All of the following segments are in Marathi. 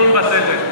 येऊन बसायचं.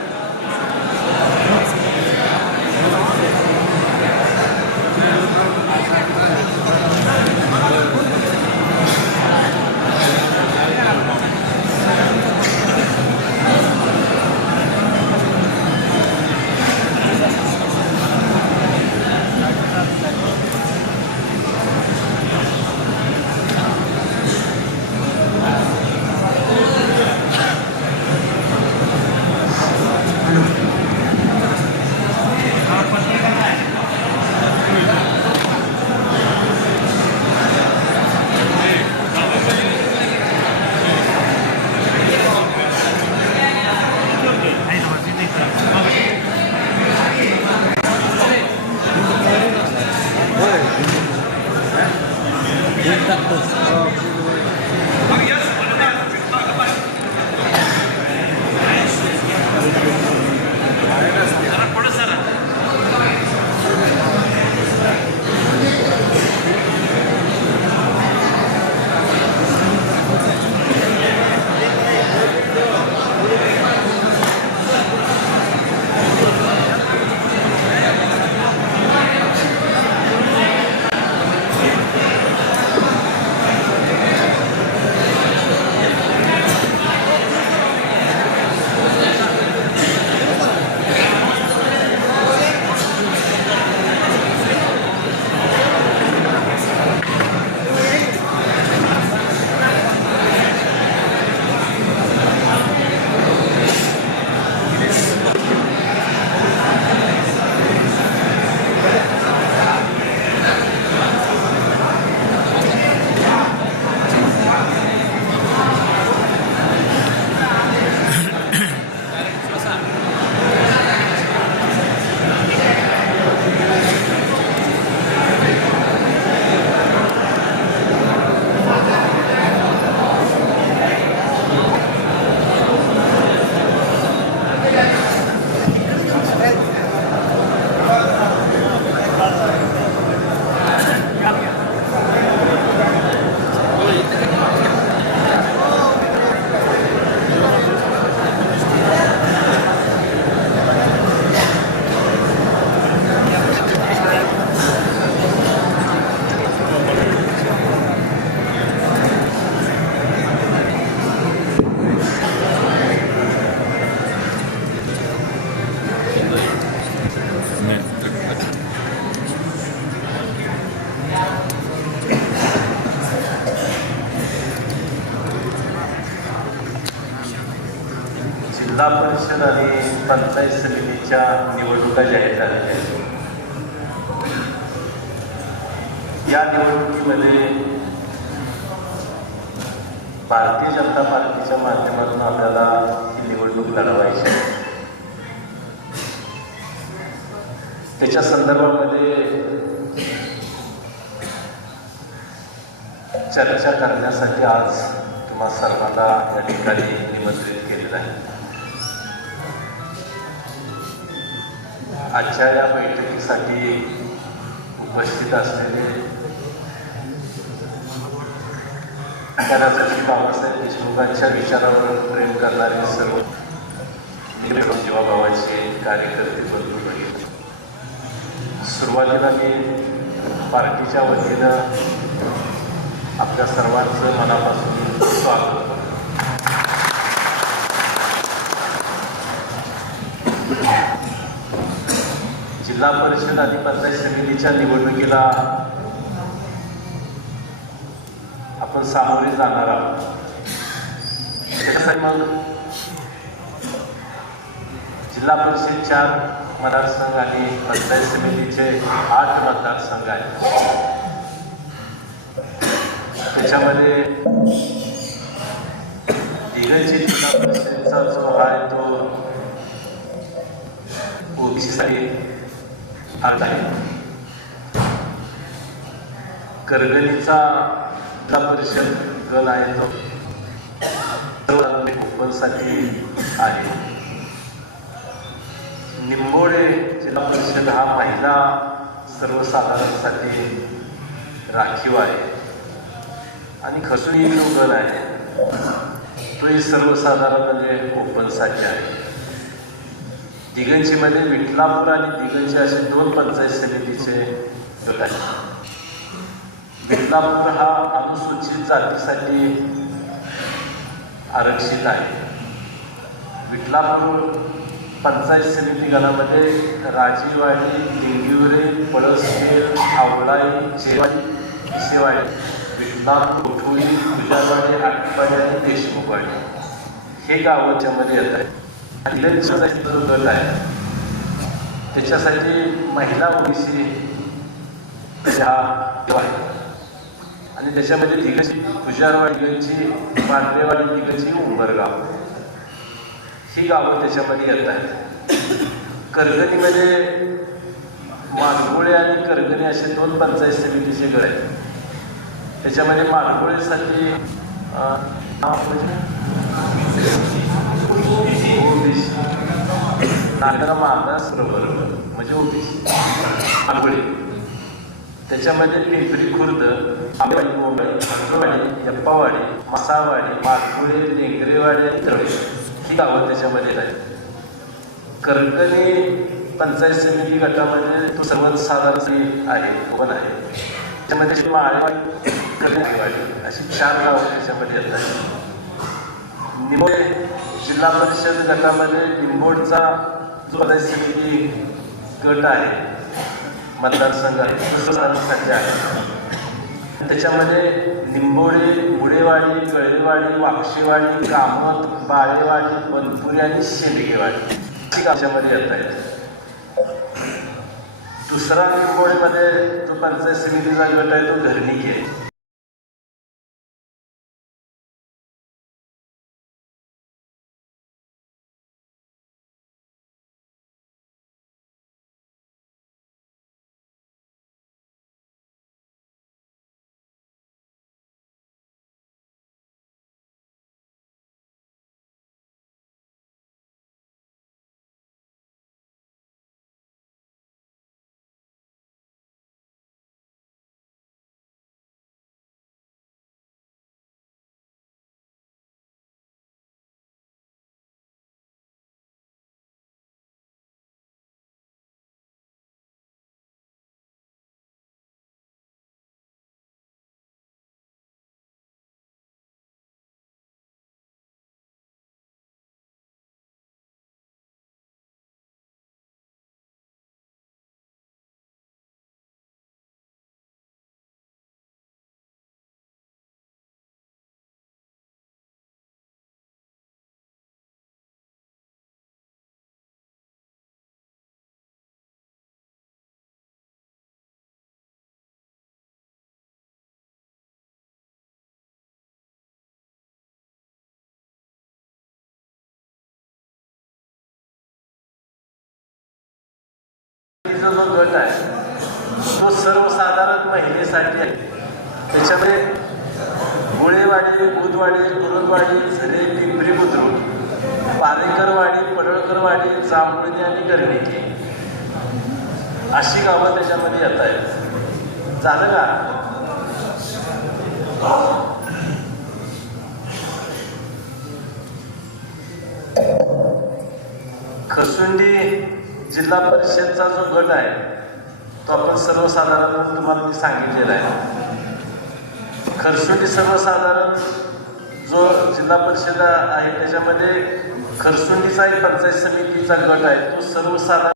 जिल्हा परिषद आणि पंचायत समितीच्या निवडणुका जाहीर झालेल्या आहेत. या निवडणुकीमध्ये भारतीय जनता पार्टीच्या माध्यमातून आपल्याला ही निवडणूक लढवायची आहे. त्याच्या संदर्भामध्ये चर्चा करण्यासाठी आज तुम्हा सर्वांना या ठिकाणी निमंत्रित केलेलं आहे. आजच्या या बैठकीसाठी उपस्थित असलेले छत्रपती बाबासाहेब देशमुखांच्या विचारावर प्रेम करणारे सर्व जीवाभावाचे कार्यकर्ते बंधू भगिनी, सुरुवातीला मी पार्टीच्या वतीनं आपल्या सर्वांचं मनापासून स्वागत करतो. जिल्हा परिषद आणि पंचायत समितीच्या निवडणुकीला आपण सामोरे जाणार आहोत. त्याच्यासाठी मग जिल्हा परिषद 4 मतदारसंघ आणि पंचायत समितीचे 8 मतदारसंघ आहेत. त्याच्यामध्ये दिघंची जिल्हा परिषदेचा जो आहे तो ओबीसीसाठी आहे. करगणीचा जिल्हा परिषद गण आहे तो ओपनसाठी आहे. निंबोडे जिल्हा परिषद हा महिला सर्वसाधारणसाठी राखीव आहे आणि खसुळी जो गण आहे तोही सर्वसाधारण म्हणजे ओपनसाठी आहे. दिगंजीमध्ये विठलापूर आणि दिगंजी असे 2 पंचायत समितीचे गट आहेत. विठलापूर हा अनुसूचित जातीसाठी आरक्षित आहे. विठलापूर पंचायत समिती गणामध्ये राजीवाडी, लिंगिवरे, पळसखेड, आवळाई, चेवाडी, शिवाडी, विठलापूर, कोठुळी, गुजरवाडी, आटपाडी आणि देशमुखवाडी हे गाव याच्यामध्ये येत आहेत. आणि दिगंजीसाठी जो गट आहे त्याच्यासाठी महिला ओबीसी हा आहे. आणि त्याच्यामध्ये दिगंजी, गुजरवाडी, दिगंजी, पांढरेवाडी, दिगंजी, उंबरगाव ही गावं त्याच्यामध्ये येत आहेत. करगणीमध्ये माडगुळे आणि करगणी असे 2 पंचायत समितीचे गट आहेत. त्याच्यामध्ये माडगुळेसाठी ओबीसी नागरा मागास बरोबर म्हणजे ओबीसी माडगुळे. त्याच्यामध्ये पिंपरी खुर्द, आंबेवाडी, मुंबई, अंजवाडी, यप्पावाडी, मासावाडी, माडगुळे, लेंगरेवाडी आणि तळे ही गावं त्याच्यामध्ये आहेत. करगणी पंचायत समिती गटामध्ये तो सर्वात साधारण आहे, पण आहे. त्याच्यामध्ये माळेवाडी, करगणीवाडी अशी 4 गावं त्याच्यामध्ये येतात. निंबोडे जिल्हा परिषद गटामध्ये निंबोडचा जो पंचायत समिती गट आहे मतदारसंघासाठी आहे. त्याच्यामध्ये निंबोडे, मुडेवाडी, गळेवाडी, वाक्षेवाडी, कामत, बाळेवाडी, बनपुरी आणि शेंडगेवाडी ही त्याच्यामध्ये येत आहेत. दुसरा निंबोडेमध्ये जो पंचायत समितीचा गट आहे तो धरणिकी आहे. जो गट आहे तो सर्वसाधारण महिलेसाठी आहे. त्याच्यामध्ये गुळेवाडी, बुधवाडी, कुरुंदवाडी, झरे, पिंपरी बुद्रुक, पारेकरवाडी, पडळकरवाडी, जांभुळणी आणि गर्णिकी अशी गावं त्याच्यामध्ये येत आहेत. झालं का? खरसुंडी जिल्हा परिषदचा जो गट आहे तो आपण सर्वसाधारण तुम्हाला मी सांगितलेला आहे. खरसुंडी सर्वसाधारण जो जिल्हा परिषद आहे त्याच्यामध्ये खरसुंडीचा एक पंचायत समितीचा गट आहे तो सर्वसाधारण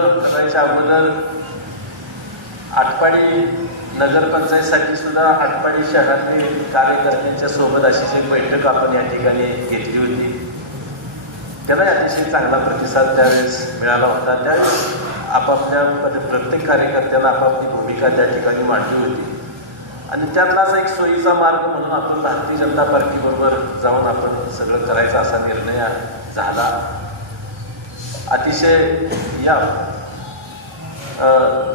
करायच्या अगोदर आटपाडी नगरपंचायतीसाठी सुद्धा आटपाडी शहरातील कार्यकर्त्यांच्या सोबत अशी एक बैठक आपण या ठिकाणी घेतली होती. त्याला अतिशय चांगला प्रतिसाद त्यावेळेस मिळाला होता. त्यावेळेस आपापल्या प्रत्येक कार्यकर्त्यांना आपापली भूमिका त्या ठिकाणी मांडली होती आणि त्यातलाच एक सोयीचा मार्ग म्हणून आपण भारतीय जनता पार्टीबरोबर जाऊन आपण सगळं करायचा असा निर्णय झाला. अतिशय या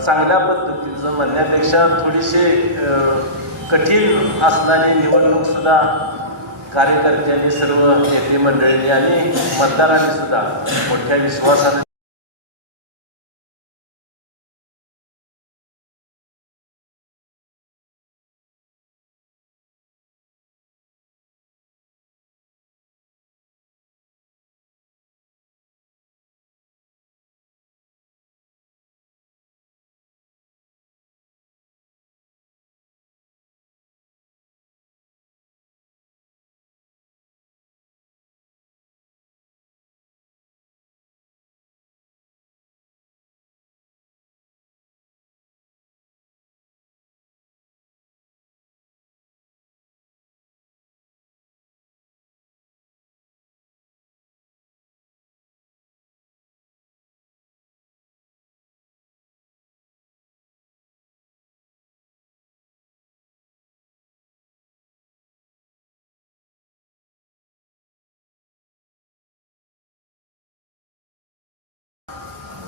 चांगल्या पद्धतीचं म्हणण्यापेक्षा थोडीशी कठीण असणारी निवडणूक सुद्धा कार्यकर्त्यांनी, सर्व नेते मंडळींनी आणि मतदारांनी सुद्धा मोठ्या विश्वासाने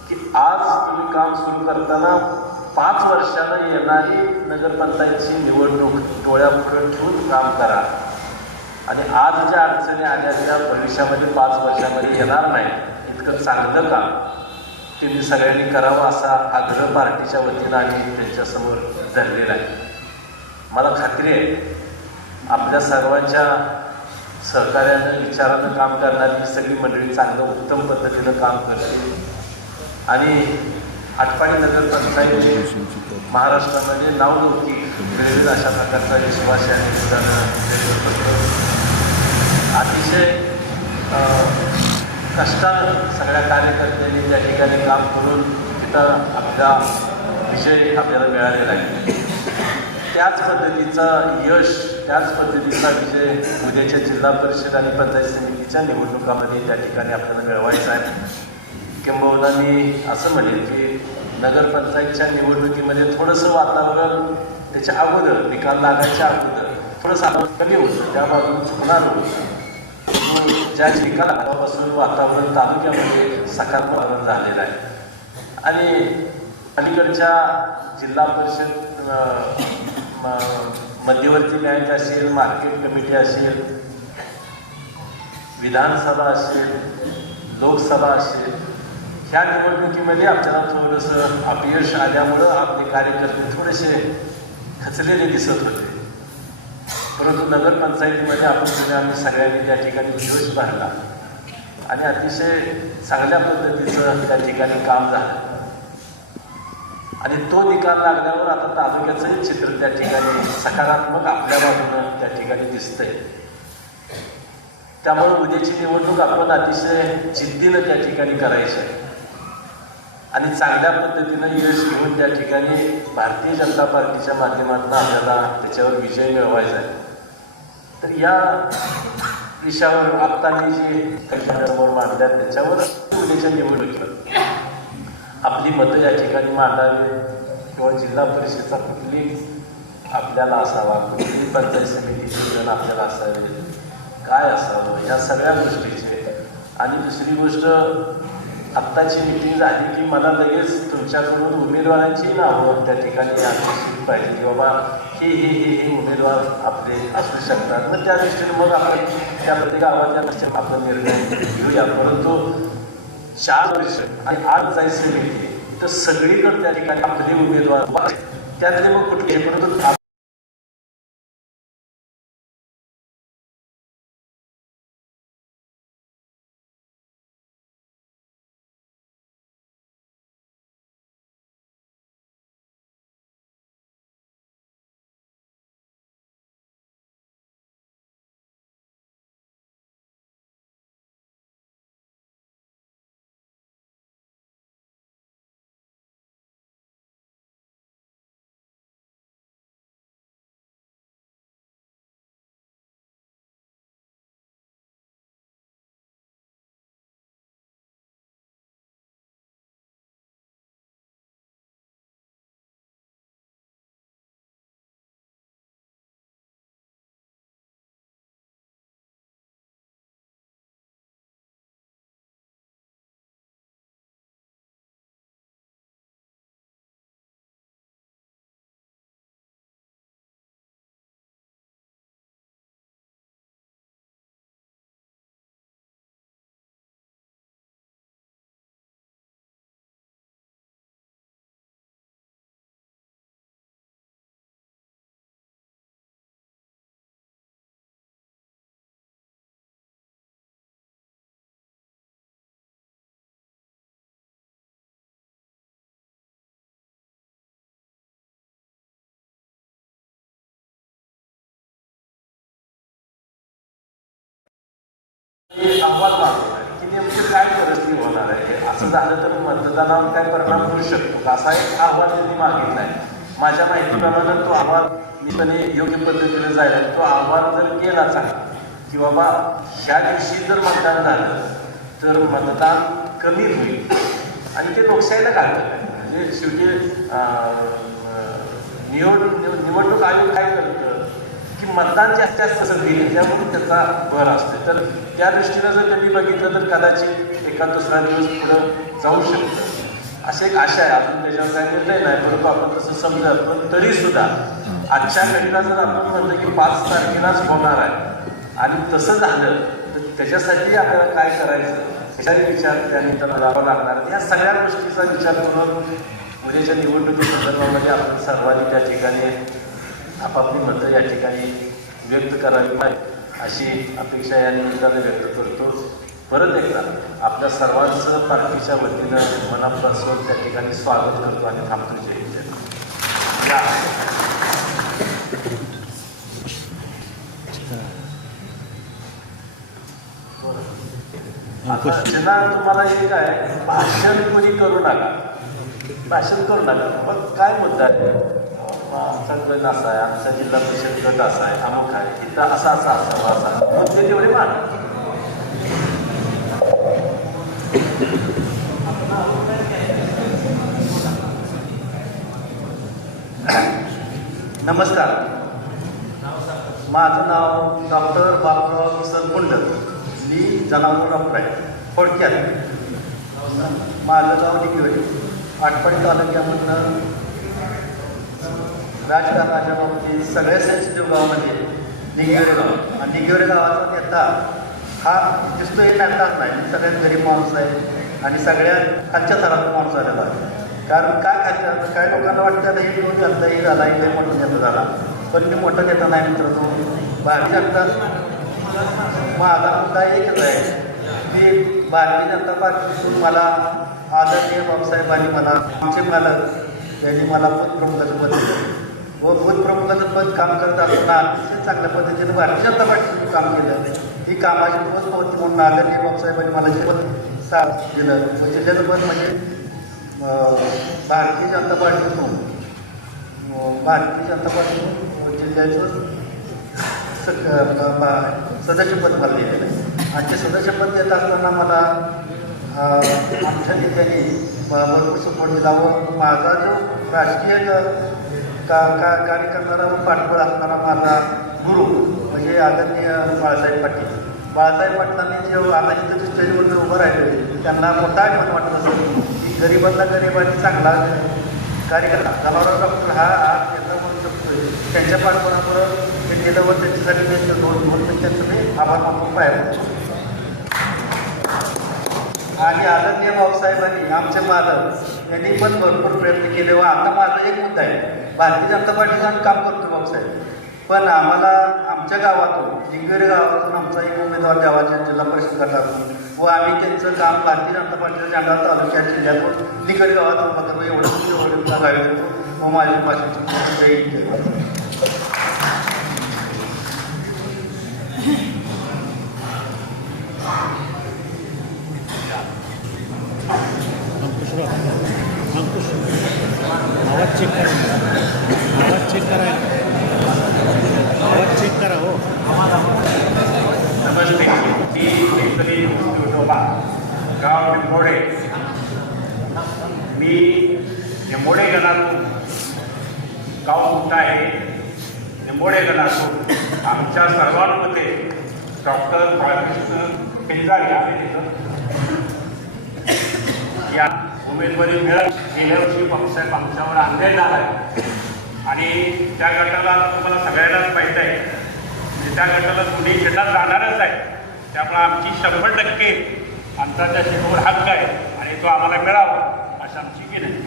की आज तुम्ही काम सुरू करताना 5 वर्षानं येणारी नगरपंचायतची निवडणूक डोळ्यापुढे ठेवून काम करा आणि आज ज्या अडचणी आल्या त्या भविष्यामध्ये 5 वर्षामध्ये येणार नाही. इतकं चांगलं काम तुम्ही सगळ्यांनी करावं असा आग्रह पार्टीच्या वतीनं आम्ही त्यांच्यासमोर धरलेला आहे. मला खात्री आहे आपल्या सर्वांच्या सहकार्यानं, विचारानं काम करणारी ही सगळी मंडळी चांगलं उत्तम पद्धतीनं काम करतील आणि आटपाडी नगरपंचायत महाराष्ट्रामध्ये नावलौकिक मिळवेल अशा प्रकारचा विश्वास या निवेदनानं अतिशय कष्टानं सगळ्या कार्यकर्त्यांनी त्या ठिकाणी काम करून तिथं आपला विजय आपल्याला मिळालेला आहे. त्याच पद्धतीचा यश, त्याच पद्धतीचा विजय उद्याच्या जिल्हा परिषद आणि पंचायत समितीच्या निवडणुकामध्ये त्या ठिकाणी आपल्याला मिळवायचा आहे. किंबहुना मी असं म्हणेन की नगरपंचायतच्या निवडणुकीमध्ये थोडंसं वातावरण त्याच्या अगोदर, निकाल लागायच्या अगोदर थोडंसं कमी होतं, त्या बाजून चुकणार होतं. ज्या निकालापासून वातावरण तालुक्यामध्ये सकारात्मक वातावरण झालेलं आहे आणि अलीकडच्या जिल्हा परिषद मध्यवर्ती बँक असेल, मार्केट कमिटी असेल, विधानसभा असेल, लोकसभा असेल, ह्या निवडणुकीमध्ये आपल्याला थोडंसं अपयश आल्यामुळं आपले कार्यकर्ते थोडेसे खचलेले दिसत होते. परंतु नगरपंचायतीमध्ये आम्ही सगळ्यांनी त्या ठिकाणी जोश भरला आणि अतिशय चांगल्या पद्धतीचं त्या ठिकाणी काम झालं आणि तो निकाल लागल्यावर आता तालुक्याचंही चित्र त्या ठिकाणी सकारात्मक आपल्या बाजूनं त्या ठिकाणी दिसतंय. त्यामुळे उद्याची निवडणूक आपण अतिशय जिद्दीनं त्या ठिकाणी करायची आहे आणि चांगल्या पद्धतीनं यश घेऊन त्या ठिकाणी भारतीय जनता पार्टीच्या माध्यमातून आपल्याला त्याच्यावर विजय मिळवायचा आहे. तर या विषयावर आत्तानी जी समोर मांडल्या त्याच्यावर उद्याच्या निवडणुकीवर आपली मतं या ठिकाणी मांडावी किंवा जिल्हा परिषदेचा कुठली आपल्याला असावा, कुठली पंचायत समितीचे जण आपल्याला असावे, काय असावं, ह्या सगळ्या गोष्टीचे. आणि दुसरी गोष्ट, आत्ताची मिटिंग झाली की मला लगेच तुमच्याकडून उमेदवारांची नावं त्या ठिकाणी आकर्षित पाहिजे की बाबा हे उमेदवार आपले असू शकतात. मग त्या दृष्टीने मग आपण त्या प्रत्येक गावाच्या आपला निर्णय घेऊया. परंतु 4 वर्ष आणि 8 पंचायत समिती तर सगळीकडे त्या ठिकाणी आपले उमेदवार त्यातले मग कुठले, परंतु हे अहवाल मागवला की नेमकी काय परिस्थिती होणार आहे, असं झालं तर मतदानावर काय परिणाम होऊ शकतो असा एक अहवाल त्यांनी मागितला आहे. माझ्या माहितीप्रमाणे तो अहवाल निपणे योग्य पद्धतीने जायला तो अहवाल जर केला चांगला की बाबा ह्या दिवशी जर मतदान झालं तर मतदान कमी होईल आणि ते लोकशाहीला घालतं काय. म्हणजे शेवटी निवडणूक आयोग काय करतं की मतदान जास्त जास्त संधी त्यामुळे त्याचा भर असतो. तर त्या दृष्टीनं जर त्यांनी बघितलं तर कदाचित एका दुसरा दिवस पुढं जाऊ शकतं अशी एक आशा आहे. अजून त्याच्यावर काय निर्णय नाही, परंतु आपण तसं समजत. पण तरीसुद्धा आजच्या घटना जर आपण म्हणलं की 5 तारखेलाच होणार आहे आणि तसं झालं तर त्याच्यासाठी आपल्याला काय करायचं ह्याचाही विचार त्यानिमित्तानं करावा लागणार. या सगळ्या गोष्टीचा विचार करून उद्याच्या निवडणुकी संदर्भामध्ये आपण सर्वांनी त्या ठिकाणी आपापली मतं या ठिकाणी व्यक्त करावी पाहिजे अशी अपेक्षा या निमित्ताने व्यक्त करतो. परत एकदा आपल्या सर्वांचं पार्टीच्या वतीनं मनापासून त्या ठिकाणी स्वागत करतो आणि थांबतो. जय आता तुम्हाला एक आहे, भाषण कोणी करू नका, भाषण करू नका. मग काय मुद्दा आहे, आमचा गट असा आहे, आमचा जिल्हा परिषद गट असा आहे, अमुक आहे, तिथं असा असा असावा असा मुद्दे तेवढे मान. नमस्कार, माझं नाव डॉक्टर बाबुराव सरकुंड. मी जनावर डॉक्टर आहे. थोडक्यात माझं गाव निगवेड, आटपाडी तालुक्यामधनं राजकारणाच्या बाबतीत सगळ्या सेन्सिटिव्ह गावामध्ये निगवेड गाव. आणि निगवेड गावाचा नेता हा दिसतोय नेताच नाही, सगळ्यात गरीब माणूस आहे आणि सगळ्यात खालच्या थराचा माणूस आलेला आहे. कारण काय लोकांना वाटतं हे तो जनताही झाला, हे मोठा नेता झाला, पण मी मोठा नेता नाही मित्रांनो. भारतीय जनता माझा मुद्दा एकच आहे की भारतीय जनता पार्टीतून मला आदरणीय बाबासाहेबांनी मला आमचे मालक यांनी मला पदप्रमुखाचं पद दिलं व पदप्रमुखाचं पद काम करत असताना अतिशय चांगल्या पद्धतीने भारतीय जनता पार्टीतून काम केलं. ही कामाची पद होती म्हणून आदरणीय बाबासाहेबांनी मला जे पद साथ दिलं व जिल्ह्याचं पद म्हणजे भारतीय जनता पार्टीतून जिल्ह्याचं सदस्यपद मला दिलेलं आहे. आणि ते सदस्यपद देत असताना मला आमच्या नेत्यांनी भरपूर सपोर्ट दिला व माझा जो राजकीय कार्य करणारा व पाठबळ असणारा माझा गुरु म्हणजे आदरणीय बाळासाहेब पाटील. बाळासाहेब पाटलांनी जे आता जिथं स्टेजवर उभं राहिले त्यांना मोठा मन वाटत असेल की गरिबांना गरिबांनी चांगला कार्यकर्ता जनावर डॉक्टर हा नेता म्हणू शकतो. त्यांच्या पाठबळामुळं ते केलं व त्यांच्यासाठी मी दोन त्यांचं मी आभार मानून पाहिजे. आणि आदरणीय बाबासाहेबांनी आमचे मालक यांनी पण भरपूर प्रयत्न केले व आता माझा एक मुद्दा आहे, भारतीय जनता पार्टीचं आम्ही काम करतो बाबासाहेब, पण आम्हाला आमच्या गावातून निगवेड गावातून आमचा एक उमेदवार द्यावाच्या जिल्हा परिषद गटातून व आम्ही त्यांचं काम भारतीय जनता पार्टीच्या जांभा तालुक्यात जिल्ह्यातून निगवेड गावात उभा करतो. एवढं सांगावे व माझ्या भाषेची जय. आवाज चेक करा, आवाज चेक करा, आवाज चेक करा. हो नमस्ते, मी एकतरी विठोबा गाव निंबोडे. मी निंबोडे गणातून गाव मोठा आहे. निंबोडे गणातून आमच्या सर्वांमध्ये डॉक्टर बाळकृष्ण पेंजारी आले तिथं या उमेदवारी मिळत गेल्या वर्षी बाबासाहेब आमच्यावर अन्याय झाला आहे आणि त्या गटाला तुम्हाला सगळ्यांनाच माहीत आहे म्हणजे त्या गटाला दोन्ही जिल्ह्यात जाणारच आहे. त्यामुळे आमची 100% आमचा त्या शिकवण हक्क आहे आणि तो आम्हाला मिळावा अशी आमची विनंती.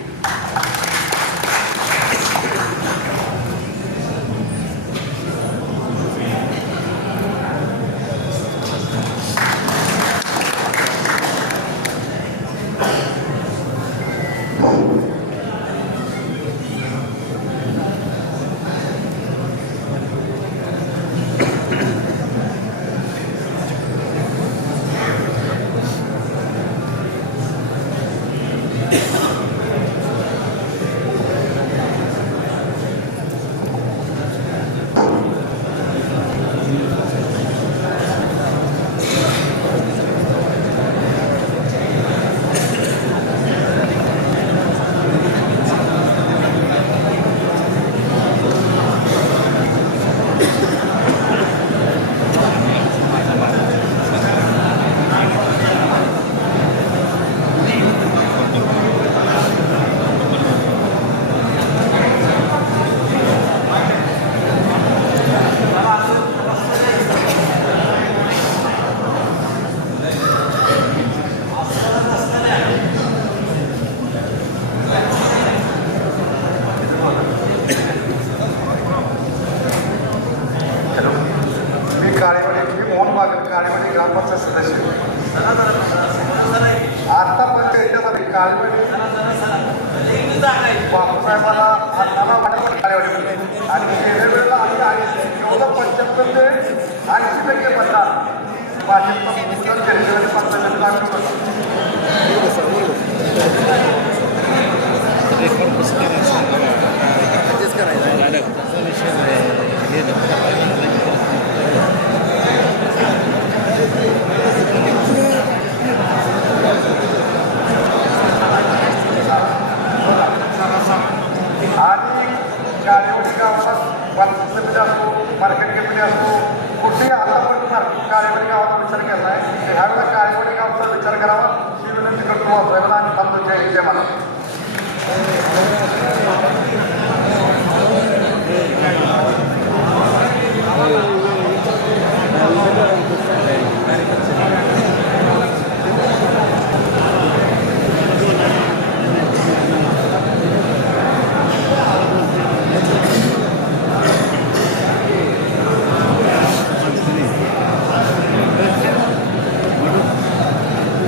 ग्रामपंचायत सदस्य आता पण याच्यामध्ये कालवडी बापूसाहेबाला हाताला वाटत आणि गेल्या वेळेला आम्ही एवढं 75 ते 80% मतदान भाजपचा केंद्रीय पक्षाचं लागू होतं. रेकॉर्ड कसं करायचं त्याचा विषय नाही. आणि काळेवाडी गावात पंचायत समिती असतो, मार्केट कमिटी असतो, कुठेही आतापर्यंत काळेवाडी गावाचा विचार केला आहे. ह्यावेळेला काळेवाडी गावाचा विचार करावा ही विनंती करतो वाचायला आणि थांबतो. जय मला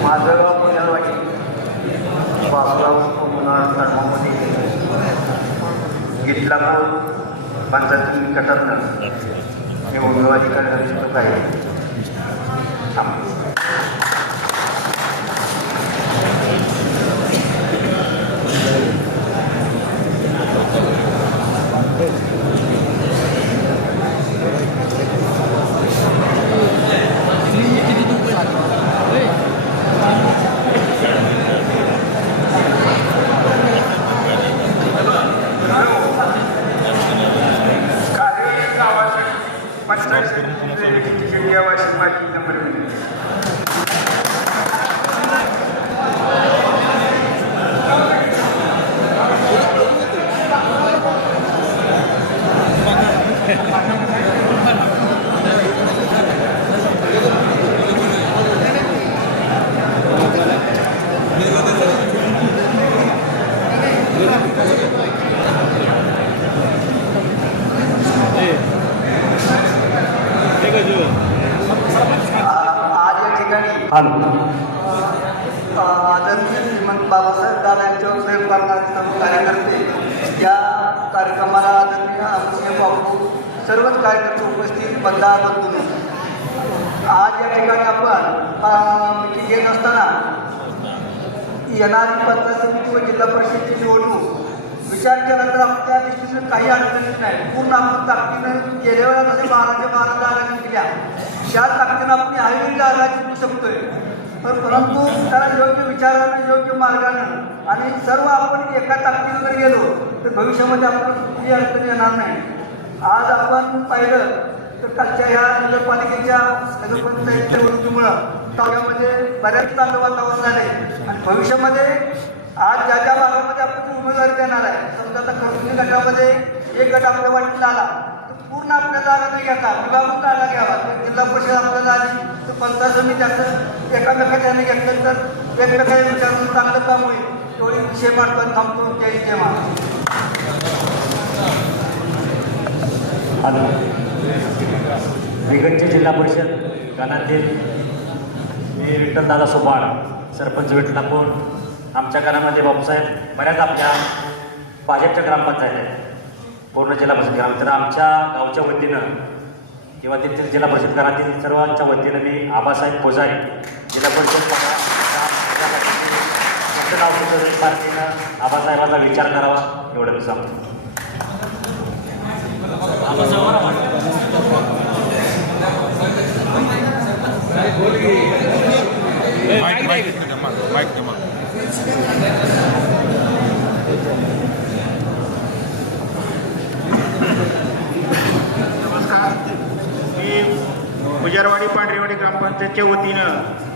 माझं गाव पुण्याला बाबूराव कोमुनाळ धर्मामध्ये गिटलापूर पंचायत निकटातनं हे उमेदवारी करण्यात इच्छुक आहे. आदरणीय श्रीमंत बाबासाहेब दादा यांच्यावर प्रेम करणारे सर्व कार्यकर्ते या कार्यक्रमाला आदरणीय आमचे बापू सर्वच कार्यकर्ते उपस्थित मतदार बंधू आज या ठिकाणी आपण मिटिंग घेत असताना येणारी पंचायत समिती व जिल्हा परिषदेची निवडणूक विचार केला तर आपल्या दृष्टीने काही अडचणीच नाही. पूर्ण आपण ताकदीनं गेल्या वेळेला जसे 12 जागा जिंकल्या त्या ताकदीनं आपण हायवे जागा जिंकू शकतोय. परंतु त्याला योग्य विचारानं योग्य मार्गानं आणि सर्व आपण एका ताकदीनं जर गेलो तर भविष्यामध्ये आपण कुठली अडचण येणार नाही. आज आपण पाहिलं तर कालच्या ह्या नगरपालिकेच्या नगरपंचायत निवडणुकीमुळं तालुक्यामध्ये बऱ्याच चांगलं वातावरण झाले आणि भविष्यामध्ये आज ज्या ज्या भागामध्ये आपण उमेदवारी देणार आहे समजा आता खर्चुनी गटामध्ये एक गट आपल्या वाटीला आला तर पूर्ण आपल्या जागा नाही घेता विभागून जागा घ्यावा. जिल्हा परिषद आपल्याला आली तर पंचायत समिती असं एकामेकाच्या घेतलं तर एकमेकाच्या विचारून चांगलं काम होईल. तेवढी विषय मांडतो थांबतो. जय महाराज. दिगंची जिल्हा परिषद गणातील मी विठ्ठलदादा सोबाळ सरपंच विठ्ठलापूर. आमच्या गावामध्ये बापूसाहेब बऱ्याच आपल्या भाजपच्या ग्रामपंचायत आहेत पूर्ण जिल्हा परिषद ग्राम. तर आमच्या गावच्या वतीनं किंवा तेथील जिल्हा परिषद घरातील सर्वांच्या वतीनं मी आबासाहेब पोजारी जिल्हा परिषद नाव सुचवलेल्या पार्टीनं आबासाहेबांचा विचार करावा एवढं मी सांगतो. नमस्कार, मी पुजारवाडी पांढरेवाडी ग्रामपंचायतच्या वतीनं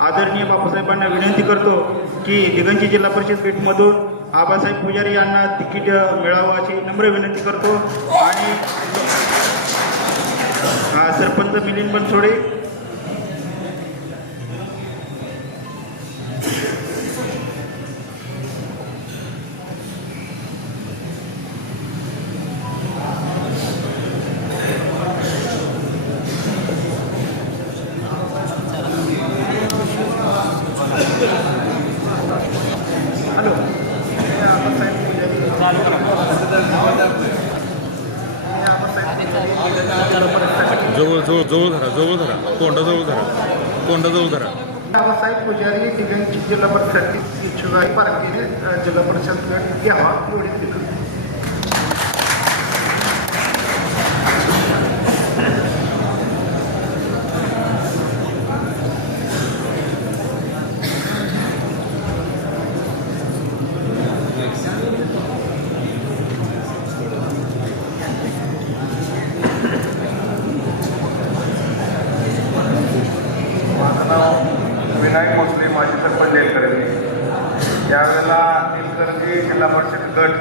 आदरणीय बापूसाहेबांना विनंती करतो की दिगंजी जिल्हा परिषद गटमधून आबासाहेब पुजारी यांना तिकीट मिळावं अशी नम्र विनंती करतो. आणि सरपंच मिलिंद बनसोडे जवळ जवळ जवळ धरा जवळ धरा तोंडाजवळ धरा तोंडाजवळ धरा. बाबासाहेब पुजारी दिगंची जिल्हा परिषद इच्छुक आहे. पार्टीने जिल्हा परिषद गट घ्यावा एवढीच विनंती. माझं नाव विनायक भोसले, माजी सरपंच लेलकरंजी. यावेळेला लेलकरंजी जिल्हा परिषद गट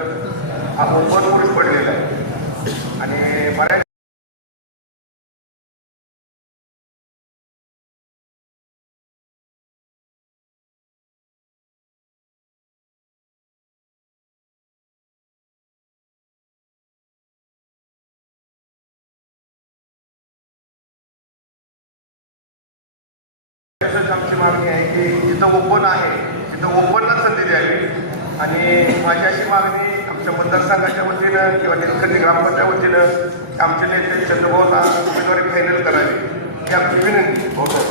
हा ओपन पुरुष पडलेला आहे आणि बऱ्याच आमची मागणी आहे की जिथं ओपन आहे तिथं ओपनला संधी द्यावी. आणि माझी अशी मागणी आमच्या मतदारसंघाच्या वतीनं किंवा निलकंठी ग्रामपंचायत वतीनं आमचे नेते चंद्रभाऊला उमेदवारी फायनल करावी ही आमची विनंती. होतं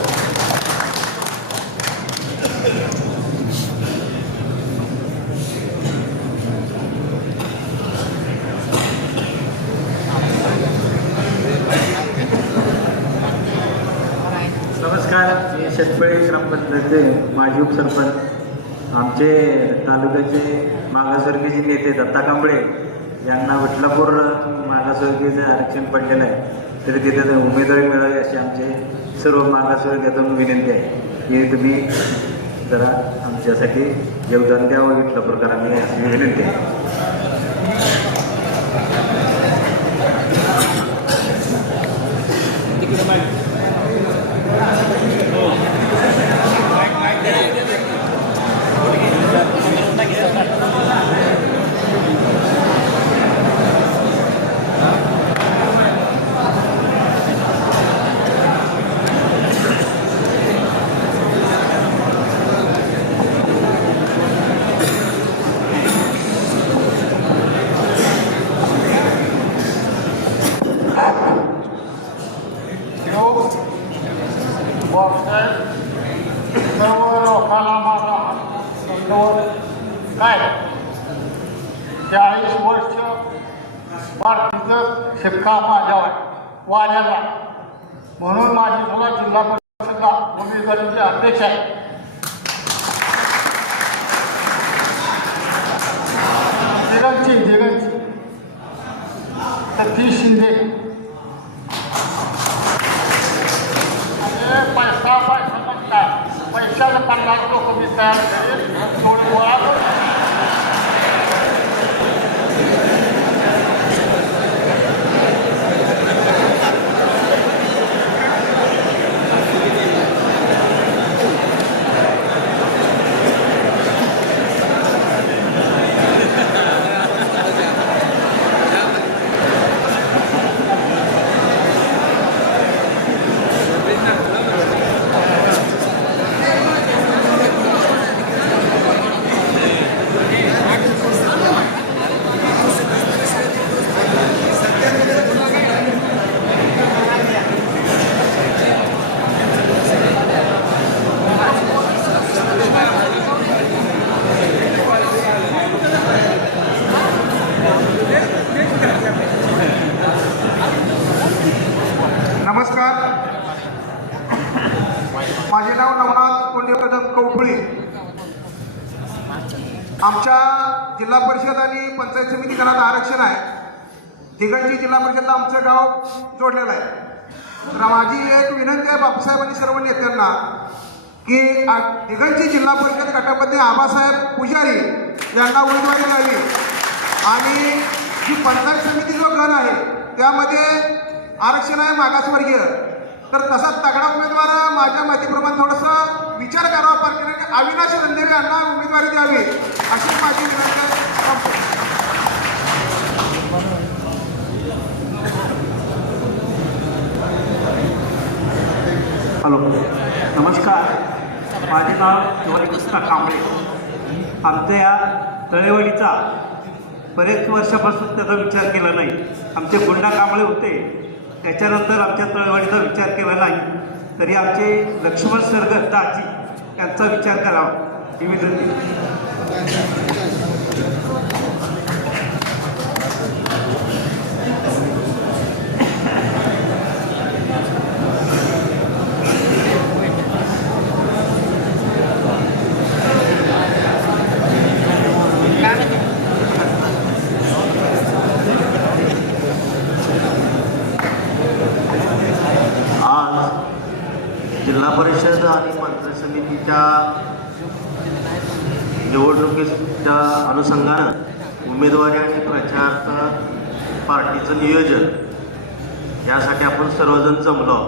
नमस्कार, मी शेतपळे ग्रामपंचायतचे माजी उपसरपंच. आमचे तालुक्याचे मागासवर्गीय नेते दत्ता कांबळे यांना विठलापूर मागासवर्गीयचं आरक्षण पडलेलं आहे, तरी तिथे उमेदवारी मिळावी अशी आमचे सर्व मागासवर्गीयातून विनंती आहे की तुम्ही जरा आमच्यासाठी योगदान द्यावं विठलापूरकरांनी अशी विनंती आहे. सर्व लोकांना माझा धन्यवाद. काय 40 वर्ष पार्टीचं शिक्का माझ्यावर वाल्याला, म्हणून माझी सुद्धा जिल्हा परिषद उमेदवारीचे अध्यक्ष आहे. दिगंची सतीश शिंदे पैसा काय पैशाला 50 लोक मी तयार करेल. थोडी गोळा नमस्कार, माझे नाव नवनाथ कोंडे कदम कौफुळी. आमच्या जिल्हा परिषद आणि पंचायत समिती गणात आरक्षण आहे. दिगंची जिल्हा परिषदला आमचं गाव जोडलेलं आहे. तर माझी एक विनंती आहे बापूसाहेब आणि सर्व नेत्यांना की दिगंची जिल्हा परिषद गटामध्ये आबासाहेब पुजारी यांना उमेदवारी द्यावी. आणि जी पंचायत समिती जो गण आहे त्यामध्ये आरक्षण आहे मागासवर्गीय, तर तसा तगडा उमेदवार माझ्या माहितीप्रमाणे थोडंसं विचार करावा पार्टीने अविनाश रणदेवे यांना उमेदवारी द्यावी अशी माझी विनंती आहे. हॅलो, नमस्कार, माझे नाव शिवाजीकृष्ण कांबळे. आमच्या या तळेवाडीचा बरेच वर्षापासून त्याचा विचार केला नाही. आमचे गुंडा कांबळे होते, त्याच्यानंतर आमच्या तळवडीचा विचार केला नाही, तरी आमचे लक्ष्मण सरगर दाजी यांचा विचार करावा ही विनंती. आज जिल्हा परिषद आणि पंचायत समितीच्या निवडणुकीच्या अनुषंगानं उमेदवारी आणि प्रचाराचं पार्टीचं नियोजन यासाठी आपण सर्वजण जमलो.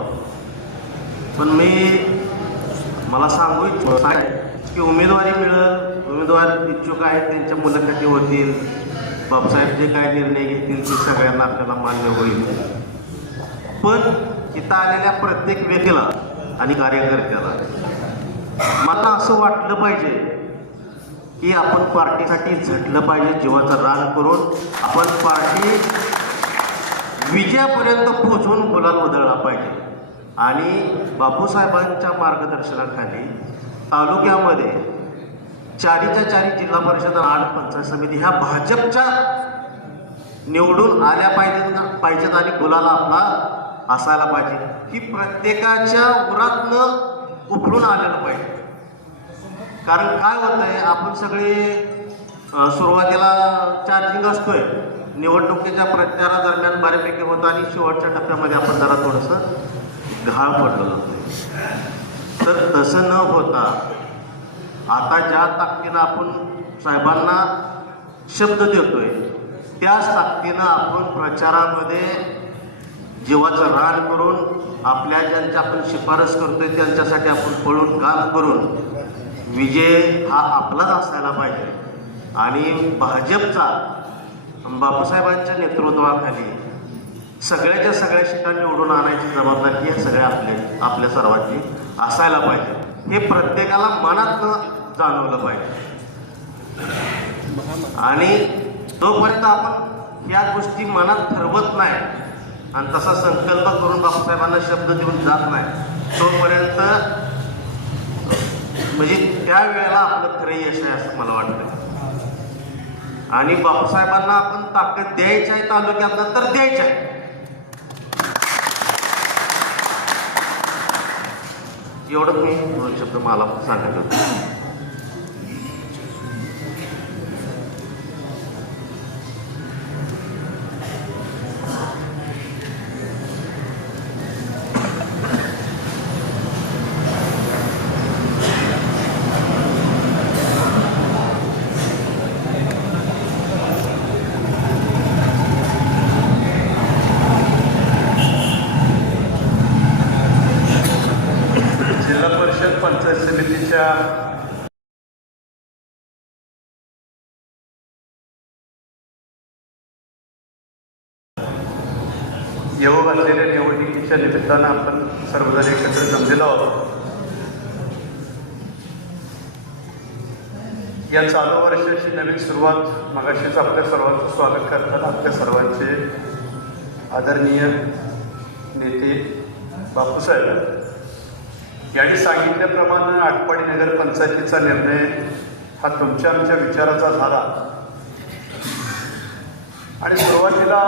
पण मला सांगू इच्छितो की उमेदवारी मिळेल, उमेदवार इच्छुक आहेत त्यांच्या मुलाखती होतील, बाबासाहेब जे काय निर्णय घेतील ते सगळ्यांना आपल्याला मान्य होईल. पण इथं आलेल्या प्रत्येक व्यक्तीला आणि कार्यकर्त्याला मला असं वाटलं पाहिजे की आपण पार्टीसाठी झटलं पाहिजे, जीवाचं रान करून आपण पार्टी विजयापर्यंत पोहोचवून गुलाल उधळला पाहिजे. आणि बापूसाहेबांच्या मार्गदर्शनाखाली तालुक्यामध्ये 4च्या 4 जिल्हा परिषद आणि पंचायत समिती ह्या भाजपच्या निवडून आल्या पाहिजेत आणि गुलाल आपला असायला पाहिजे. ही प्रत्येकाच्या उरातनं उफळून आलेलं पाहिजे. कारण काय होतंय, आपण सगळे सुरुवातीला चार्जिंग असतोय, निवडणुकीच्या प्रचारादरम्यान बऱ्यापैकी होतं आणि शेवटच्या टप्प्यामध्ये आपण जरा थोडंसं घाळ पडलेलं होतं. तर तसं न होता आता ज्या ताकदीनं आपण साहेबांना शब्द देतोय त्याच ताकदीनं आपण प्रचारामध्ये जीवाचं रान करून आपल्या ज्यांच्या आपण शिफारस करतोय त्यांच्यासाठी आपण पळून काम करून विजय हा आपलाच असायला पाहिजे. आणि भाजपचा बापूसाहेबांच्या नेतृत्वाखाली सगळ्याच्या सगळ्या सीटा निवडून आणायची जबाबदारी ही सगळ्या आपल्या सर्वांची असायला पाहिजे. हे प्रत्येकाला मनातनं जाणवलं पाहिजे. आणि जोपर्यंत आपण या गोष्टी मनात ठरवत नाही आणि तसा संकल्प करून बापूसाहेबांना शब्द देऊन जात नाही तोपर्यंत म्हणजे त्यावेळेला आपलं खरं यश आहे असं मला वाटतं. आणि बापूसाहेबांना आपण ताकद द्यायची आहे तालुक्यातला तर द्यायची आहे. एवढंच मी 2 शब्द मला सांगायचं होतं. जिल्हा परिषद पंचायत समितीच्या येऊ घातलेल्या निवडणुकीच्या निमित्तानं आपण सर्वजण एकत्र जमलेलो आहोत. या चालू वर्षाची नवीन सुरुवात मगाशीच आपल्या सर्वांचं स्वागत करताना आपल्या सर्वांचे आदरणीय नेते बापूसाहेब यांनी सांगितल्याप्रमाणे आटपाडी नगर पंचायतीचा निर्णय हा तुमच्या आमच्या विचाराचा झाला आणि सुरुवातीला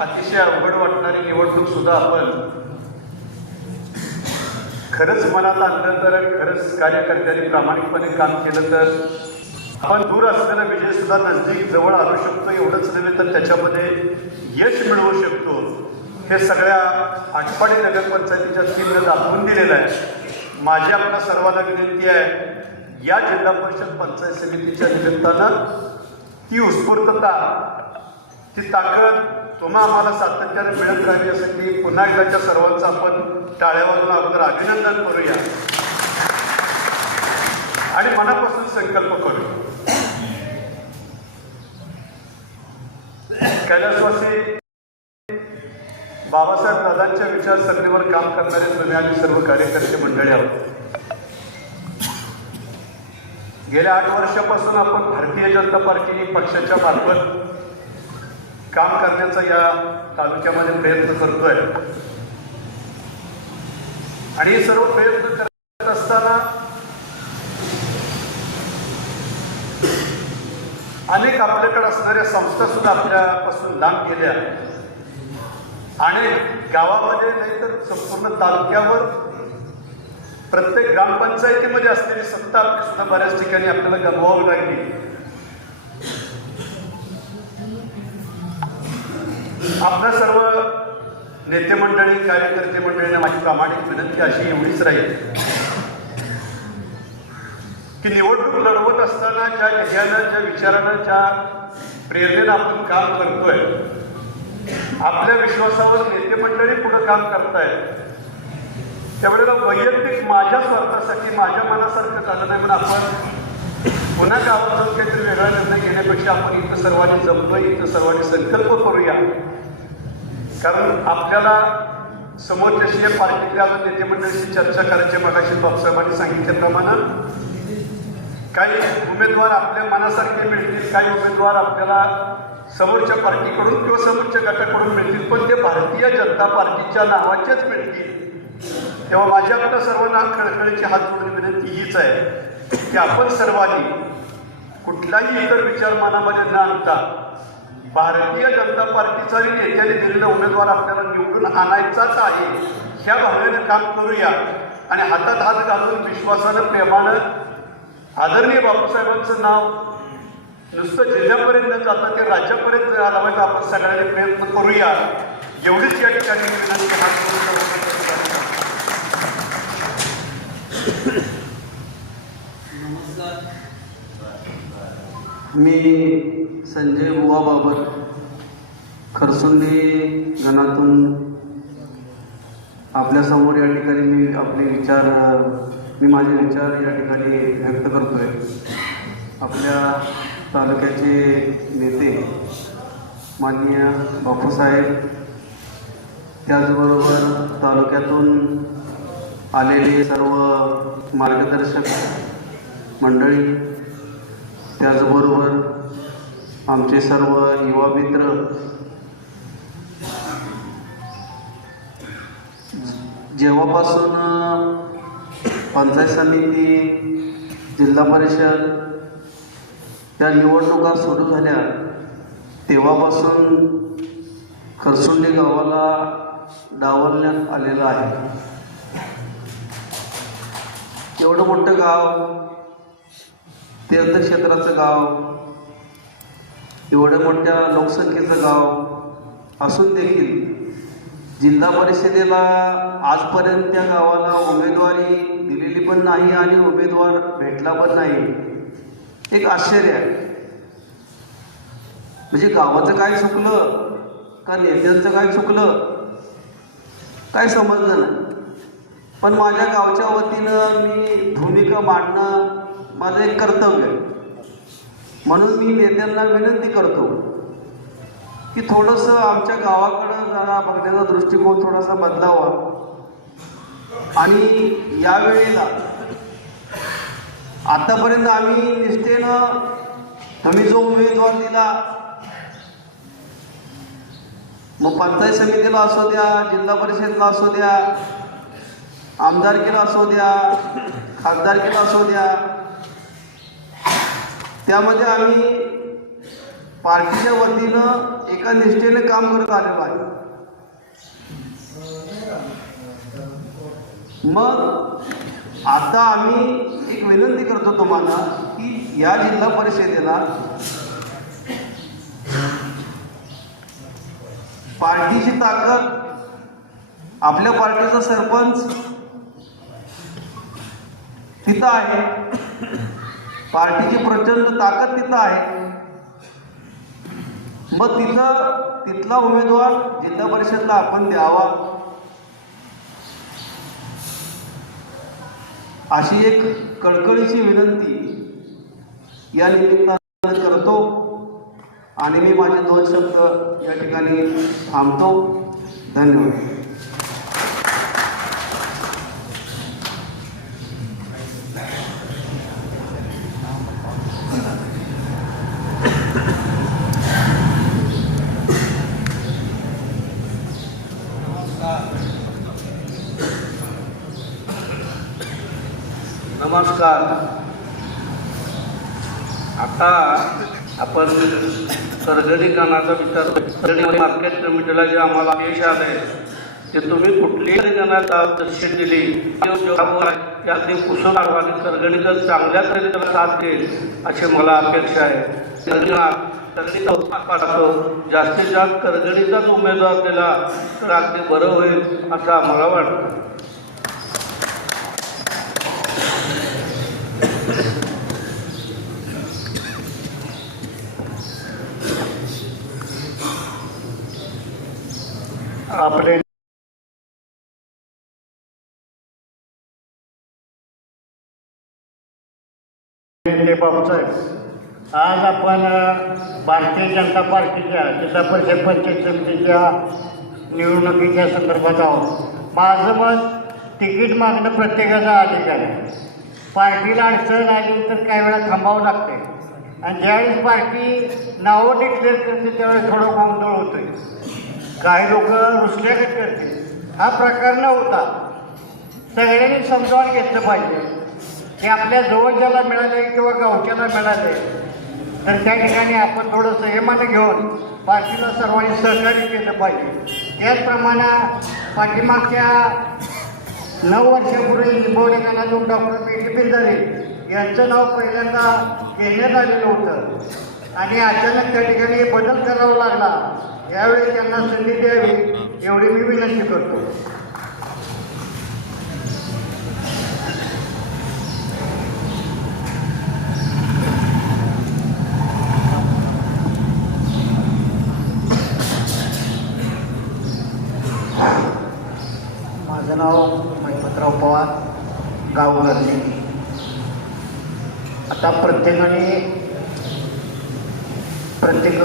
अतिशय अवघड वाटणारी निवडणूक सुद्धा आपण खरंच मनात आणलं तर आणि खरंच कार्यकर्त्यांनी प्रामाणिकपणे काम केलं तर आपण दूर असलेला विजय सुद्धा नजदीक जवळ आणू शकतो. एवढंच नव्हे तर त्याच्यामध्ये यश मिळवू शकतो. हे सगळ्या आटपाडी नगरपंचायतीच्या टीमनं दाखवून दिलेलं आहे. माझी आपल्या सर्वांना विनंती आहे, या जिल्हा परिषद पंचायत समितीच्या निमित्तानं ती उत्स्फूर्तता, ती ताकद तुम्हा आम्हाला सातत्याने मिळत राहावी यासाठी पुन्हा एकदाच्या सर्वांचं आपण टाळ्यावरून अगोदर अभिनंदन करूया आणि मनापासून संकल्प करूया. कैलासवासी बाबासाहेब दादांच्या विचारसरणीवर काम करणारे तुम्ही आणि सर्व कार्यकर्ते मंडळी आहोत. गेल्या 8 वर्षापासून आपण भारतीय जनता पार्टी पक्षाच्या मार्फत काम करण्याचा या तालुक्यामध्ये प्रयत्न करतोय आणि हे सर्व प्रयत्न करत असताना अनेक आपल्याकडे असणाऱ्या संस्था सुद्धा आपल्यापासून लांब गेल्या. अनेक गावामध्ये नाही तर संपूर्ण तालुक्यावर प्रत्येक ग्रामपंचायतीमध्ये असलेली सत्ता आपली सुद्धा बऱ्याच ठिकाणी आपल्याला गमवावी लागली. आपल्या सर्व नेते मंडळी कार्यकर्ते मंडळींना माझी प्रामाणिक विनंती अशी एवढीच राहील की निवडणूक लढवत असताना ज्या ध्येयानं, ज्या विचारानं, ज्या प्रेरणेनं आपण काम करतोय, आपल्या विश्वासावर नेते मंडळी पुढे काम करतायत, त्यावेळेला वैयक्तिक माझ्या स्वार्थासाठी माझ्या मनासारखं झालं नाही म्हणून आपण पुन्हा गावात जाऊन काहीतरी वेगळा निर्णय घेण्यापेक्षा आपण इथं सर्वांनी जमतोय, इथं सर्वांनी संकल्प करूया. कारण आपल्याला समोरच्या पार्टीतल्या नेते मंडळीशी चर्चा करायची. मगाशी बाबासाहेबांनी सांगितल्याप्रमाणे काही उमेदवार आपल्या मनासारखे मिळतील, काही उमेदवार आपल्याला समोरच्या पार्टीकडून किंवा समोरच्या गटाकडून मिळतील, पण ते भारतीय जनता पार्टीच्या नावाचेच मिळतील. तेव्हा माझ्या आपल्या सर्वांना खळखळीची हात जोडून विनंती हीच आहे की आपण सर्वांनी कुठलाही इतर विचार मनामध्ये न आणता भारतीय जनता पार्टीचा आणि नेत्याने दिलेला उमेदवार आपल्याला निवडून आणायचाच आहे ह्या भावनेनं काम करूया आणि हातात हात घालून विश्वासानं, प्रेमानं आदरणीय बापूसाहेबांचं नाव नुसतं जिल्ह्यापर्यंत न जाता ते राज्यापर्यंत आला पाहिजे. आपण सगळ्यांनी प्रयत्न करूया एवढीच या ठिकाणी विनंती हात जोडून. मी संजय बुवा बाबर खरसुंडी गणातून आपल्यासमोर या ठिकाणी मी माझे विचार या ठिकाणी व्यक्त करतोय. आपल्या तालुक्याचे नेते माननीय बापूसाहेब, त्याचबरोबर तालुक्यातून आलेले सर्व मार्गदर्शक मंडळी, त्याचबरोबर आमचे सर्व युवा मित्र, जेव्हापासून पंचायत समिती, जिल्हा परिषद त्या निवडणुका सुरू झाल्या तेव्हापासून खरसुंडी गावाला डावलण्यात आलेलं आहे. एवढं मोठं गाव, तीर्थक्षेत्राचं गाव, एवढ्या मोठ्या लोकसंख्येचं गाव असून देखील जिल्हा परिषदेला आजपर्यंत त्या गावाला उमेदवारी दिलेली पण नाही आणि उमेदवार भेटला पण नाही. एक आश्चर्य आहे. म्हणजे गावाचं काय चुकलं का नेत्यांचं काय चुकलं काय समजलं नाही. पण माझ्या गावच्या वतीनं मी भूमिका मांडणं माझं एक कर्तव्य आहे. म्हणून मी नेत्यांना विनंती करतो की थोडंसं आमच्या गावाकडं जरा बघण्याचा दृष्टिकोन थोडासा बदलावा आणि यावेळेला आतापर्यंत आम्ही निष्ठेनं तुम्ही जो उमेदवार दिला, मग पंचायत समितीला असू द्या, जिल्हा परिषदेला असू द्या, आमदारकीला असू द्या, खासदारकीला असू द्या, त्यामध्ये आम्ही पार्टीच्या वतीनं एका निष्ठेने काम करत आलेलो आहे. मग आता आम्ही एक विनंती करतो तुम्हाला की या जिल्हा परिषदेला पार्टीची ताकद, आपल्या पार्टीचा सरपंच तिथं आहे, पार्टीची प्रचंड ताकद तिथं आहे. मग तिथला उमेदवार जिल्हा परिषदला आपण द्यावा अशी एक कळकळीची विनंती या निमित्तानं करतो आणि मी माझे 2 शब्द या ठिकाणी थांबतो. धन्यवाद. नमस्कार. आता आपण कर्जनीकरणाचा विचार कर्जनी मार्केट कमिटीला जे आम्हाला आदेश आले ते तुम्ही कुठलीही गणाला दर्शन दिली त्या ते कुशल आणि कर्जनीकर चांगल्या तऱ्हेने साथ देईल अशी मला अपेक्षा आहे. जास्तीत जास्त कर्जनीचाच उमेदवार दिला तर अगदी बरं होईल असं आम्हाला वाटतं. आपले नेते बापूसाहेब, आज आपण भारतीय जनता पार्टीच्या जिल्हा परिषद पंचायत समितीच्या निवडणुकीच्या संदर्भात आहोत. माझं मत, तिकीट मागणं प्रत्येकाचा अधिकार आहे. पार्टीला अडचण आली तर काही वेळा थांबावं लागते आणि ज्यावेळेस पार्टी नावं डिक्लेअर करते त्यावेळेस थोडं गोंधळ होतोय. काही लोक रुसल्यागत करते. हा प्रकार न होता सगळ्यांनी समजावून घेतलं पाहिजे की आपल्या जवळच्याला मिळाले किंवा गावच्याला मिळाले तर त्या ठिकाणी आपण थोडं संयमानं घेऊन पार्टीला सर्वांनी सहकार्य केलं पाहिजे. त्याचप्रमाणे पाठीमागच्या 9 वर्षापूर्वी निंबवडे गणातून डॉक्टर पेटी बिंदारे यांचं नाव पहिल्यांदा घेण्यात आलेलं होतं आणि अचानक त्या ठिकाणी बदल करावा लागला. यावेळी त्यांना संधी द्यावी एवढी मी विनंती करतो. माझं नाव महिपतराव पवार, गाव गर्दी. आता प्रत्येक